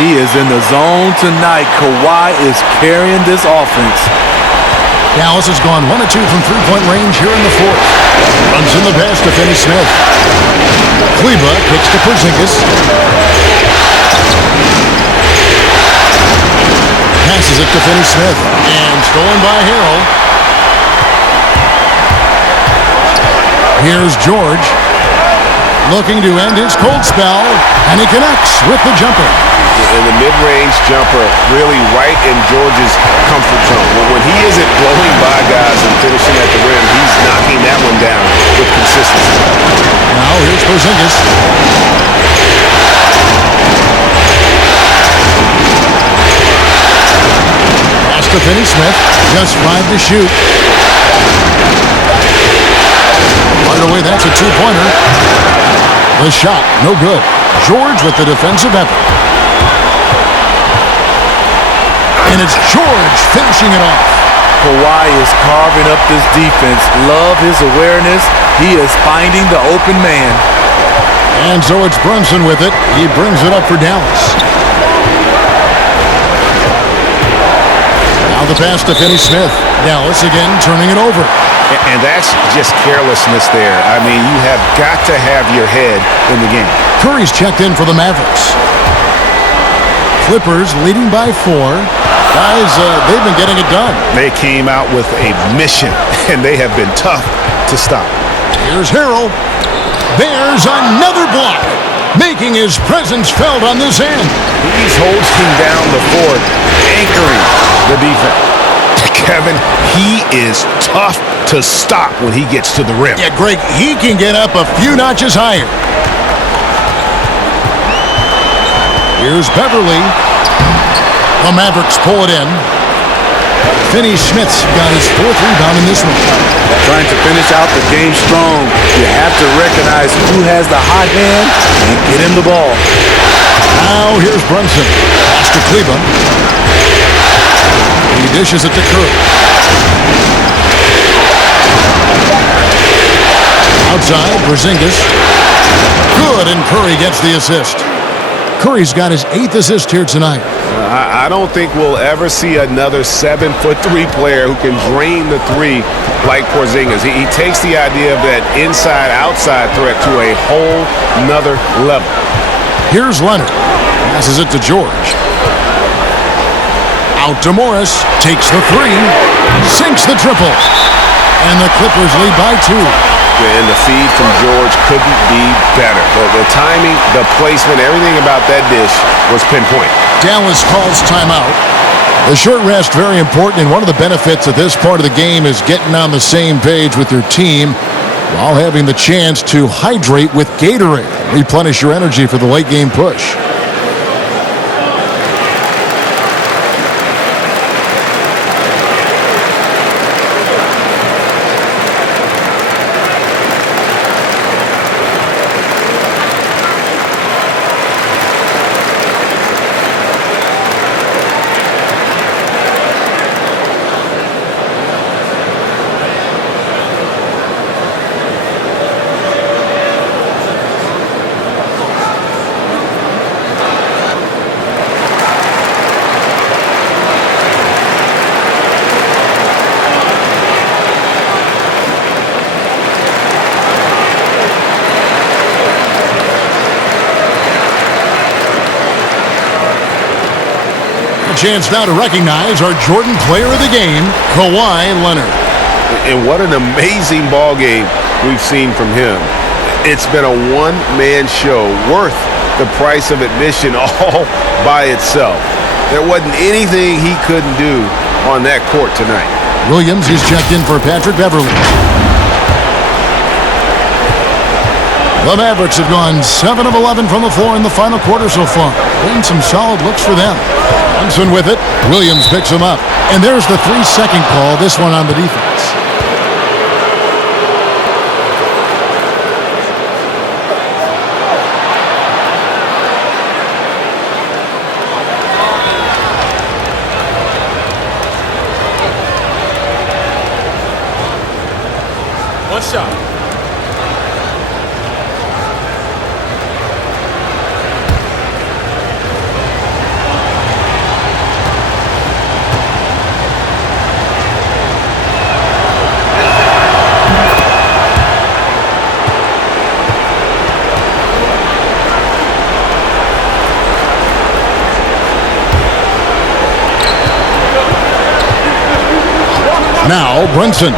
He is in the zone tonight. Kawhi is carrying this offense. Dallas has gone 1 of 2 from three-point range here in the 4th. Runs in the pass to Finney-Smith. Kleba kicks to Porzingis. Passes it to Finney-Smith. And stolen by Harrell. Here's George. Looking to end his cold spell. And he connects with the jumper. And the mid-range jumper really right in George's comfort zone. When he isn't blowing by guys and finishing at the rim, he's knocking that one down with consistency. Now here's Porzingis. Pass to Finney-Smith. Just 5 to shoot. Right away, that's a 2-pointer. The shot, no good. George with the defensive effort. And it's George finishing it off. Kawhi is carving up this defense. Love his awareness. He is finding the open man. And so it's Brunson with it. He brings it up for Dallas. Now the pass to Finney-Smith. Dallas again turning it over. And that's just carelessness there. I mean, you have got to have your head in the game. Curry's checked in for the Mavericks. Clippers leading by 4. Guys, they've been getting it done. They came out with a mission, and they have been tough to stop. Here's Harrell. There's another block, making his presence felt on this end. He's holding down the fort, anchoring the defense. Kevin, he is tough to stop when he gets to the rim. Yeah, Greg, he can get up a few notches higher. Here's Beverly. The Mavericks pull it in. Finney-Smith's got his 4th rebound in this one. Trying to finish out the game strong. You have to recognize who has the hot hand and get him the ball. Now here's Brunson. Pass to Cleveland. He dishes it to Curry. Outside, Porzingis. Good, and Curry gets the assist. Curry's got his 8th assist here tonight. I don't think we'll ever see another 7'3" player who can drain the 3 like Porzingis. He takes the idea of that inside-outside threat to a whole nother level. Here's Leonard. Passes it to George. Out to Morris. Takes the 3. Sinks the triple. And the Clippers lead by 2. And the feed from George couldn't be better. The timing, the placement, everything about that dish was pinpoint. Dallas calls timeout. The short rest, very important, and one of the benefits of this part of the game is getting on the same page with your team while having the chance to hydrate with Gatorade. Replenish your energy for the late game push. Chance now to recognize our Jordan player of the game, Kawhi Leonard. And what an amazing ball game we've seen from him. It's been a one-man show worth the price of admission all by itself. There wasn't anything he couldn't do on that court tonight. Williams is checked in for Patrick Beverly. The Mavericks have gone 7 of 11 from the floor in the final quarter so far. Been some solid looks for them. Thompson with it. Williams picks him up. And there's the 3-second call, this one on the defense. One shot. Now, Brunson.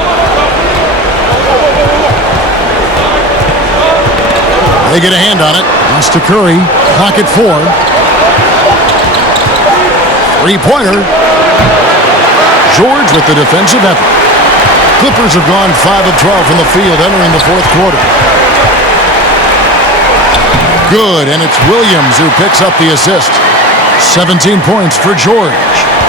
They get a hand on it. Pass to Curry. Clock at 4. 3-pointer. George with the defensive effort. Clippers have gone 5 of 12 from the field entering the 4th quarter. Good, and it's Williams who picks up the assist. 17 points for George.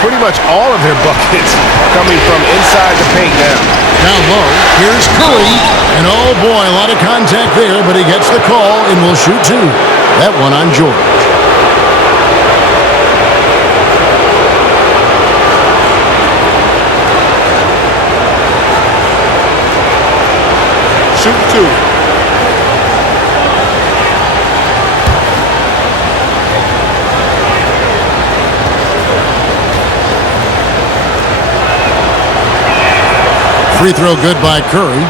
Pretty much all of their buckets coming from inside the paint now. Down low, here's Curry. And oh boy, a lot of contact there, but he gets the call and will shoot 2. That one on George. Shoot 2. Free throw good by Curry.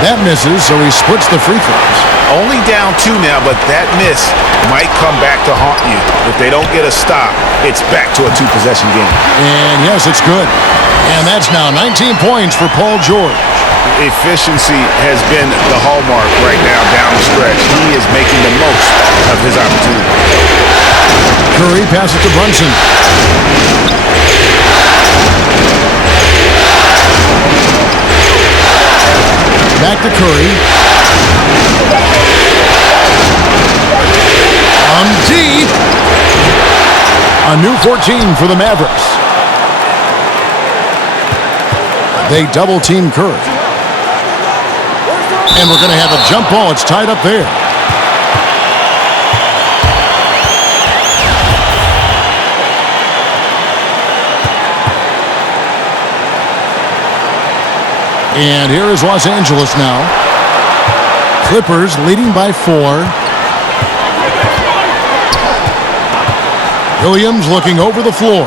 That misses, so he splits the free throws. Only down 2 now, but that miss might come back to haunt you. If they don't get a stop, it's back to a 2-possession game. And yes, it's good. And that's now 19 points for Paul George. Efficiency has been the hallmark right now down the stretch. He is making the most of his opportunity. Curry passes to Brunson. Back to Curry. Deep. A new 14 for the Mavericks. They double team Curry. And we're going to have a jump ball. It's tied up there. And here is Los Angeles now. Clippers leading by 4. Williams looking over the floor.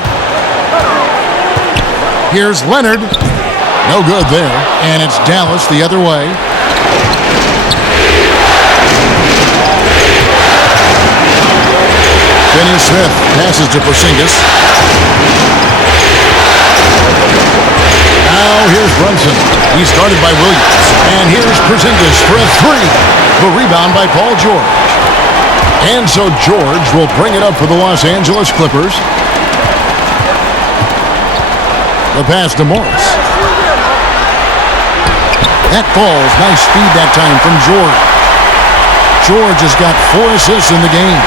Here's Leonard. No good there. And it's Dallas the other way. Finney-Smith passes to Porzingis. Now here's Brunson. He's guarded by Williams. And here's Porzingis for a 3. The rebound by Paul George. And so George will bring it up for the Los Angeles Clippers. The pass to Morris. That falls. Nice feed that time from George. George has got 4 assists in the game.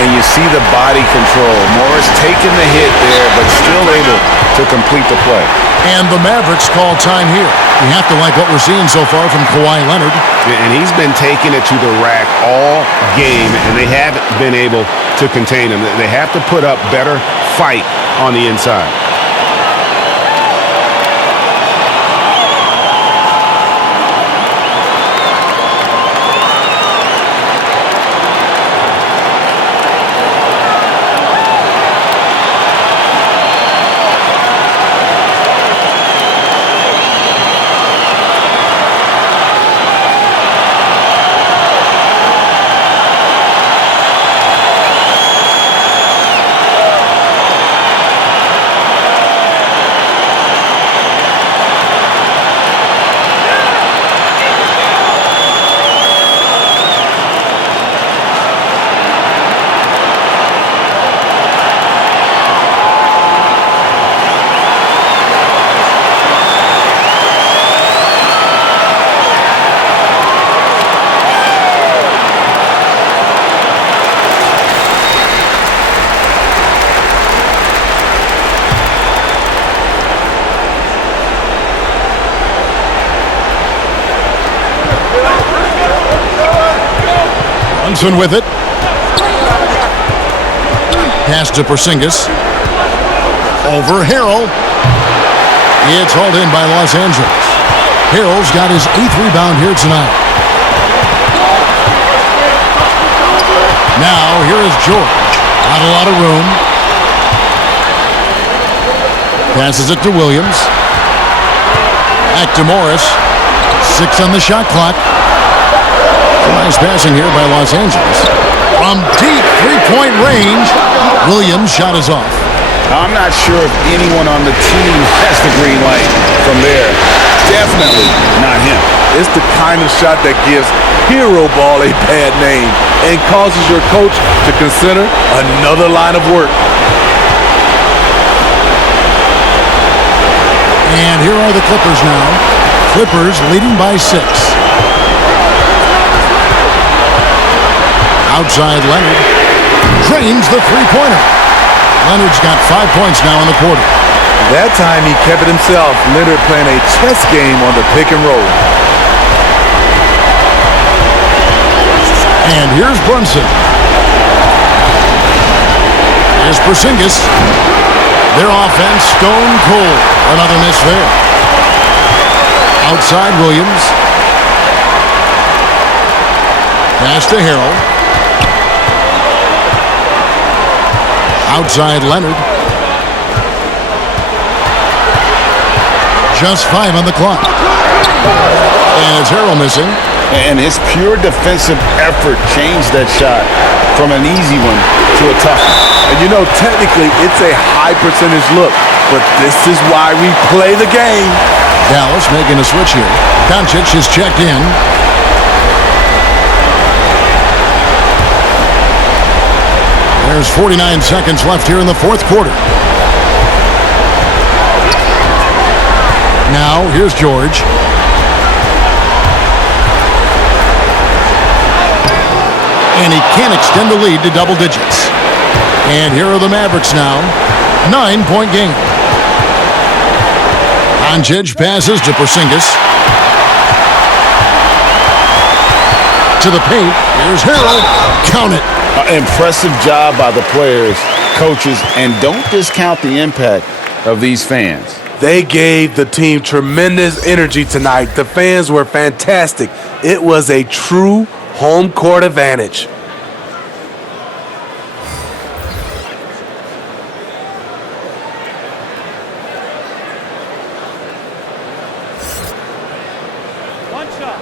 And you see the body control. Morris taking the hit there, but still able to complete the play. And the Mavericks call time here. You have to like what we're seeing so far from Kawhi Leonard. And he's been taking it to the rack all game, and they haven't been able to contain him. They have to put up better fight on the inside. Brunson with it. Pass to Porzingis. Over Harrell. It's hauled in by Los Angeles. Harrell's got his 8th rebound here tonight. Now here is George. Not a lot of room. Passes it to Williams. Back to Morris. 6 on the shot clock. Nice passing here by Los Angeles. From deep 3-point range, Williams' shot is off. I'm not sure if anyone on the team has the green light from there. Definitely not him. It's the kind of shot that gives hero ball a bad name and causes your coach to consider another line of work. And here are the Clippers now. Clippers leading by 6. Outside Leonard. Drains the 3-pointer. Leonard's got 5 points now in the quarter. That time he kept it himself. Leonard playing a chess game on the pick and roll. And here's Brunson. Here's Porzingis. Their offense stone cold. Another miss there. Outside Williams. Pass to Harrell. Outside Leonard. Just 5 on the clock. And it's Harrell missing. And his pure defensive effort changed that shot from an easy one to a tough one. And you know, technically, it's a high percentage look, but this is why we play the game. Dallas making a switch here. Doncic is checked in. There's 49 seconds left here in the fourth quarter. Now, here's George. And he can't extend the lead to double digits. And here are the Mavericks now. 9-point game. Doncic passes to Porzingis. To the paint. Here's Harrell. Count it. Impressive job by the players, coaches, and don't discount the impact of these fans. They gave the team tremendous energy tonight. The fans were fantastic. It was a true home court advantage. One shot.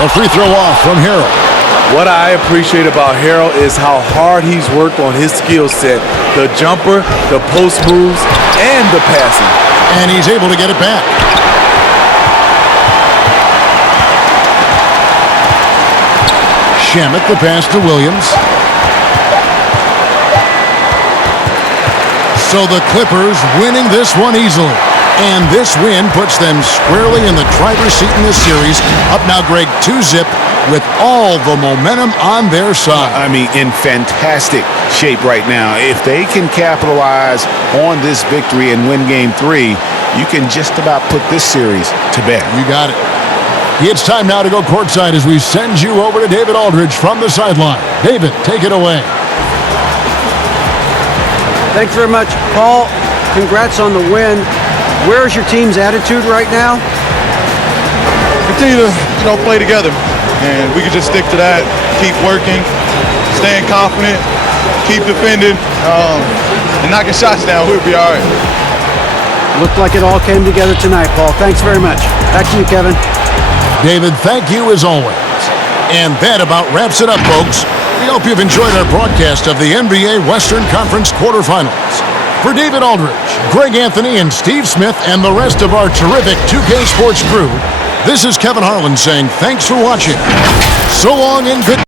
A free throw off from Harrell. What I appreciate about Harrell is how hard he's worked on his skill set. The jumper, the post moves, and the passing. And he's able to get it back. Shamet the pass to Williams. So the Clippers winning this one easily. And this win puts them squarely in the driver's seat in this series. Up now, Greg, 2-zip with all the momentum on their side. I mean, in fantastic shape right now. If they can capitalize on this victory and win Game 3, you can just about put this series to bed. You got it. It's time now to go courtside as we send you over to David Aldridge from the sideline. David, take it away. Thanks very much, Paul. Congrats on the win. Where's your team's attitude right now? Continue to play together, and we can just stick to that. Keep working, staying confident, keep defending, and knocking shots down. We'll be all right. Looked like it all came together tonight, Paul. Thanks very much. Back to you, Kevin. David, thank you as always. And that about wraps it up, folks. We hope you've enjoyed our broadcast of the NBA Western Conference quarterfinals. For David Aldridge, Greg Anthony, and Steve Smith, and the rest of our terrific 2K Sports crew, this is Kevin Harlan saying thanks for watching. So long and good...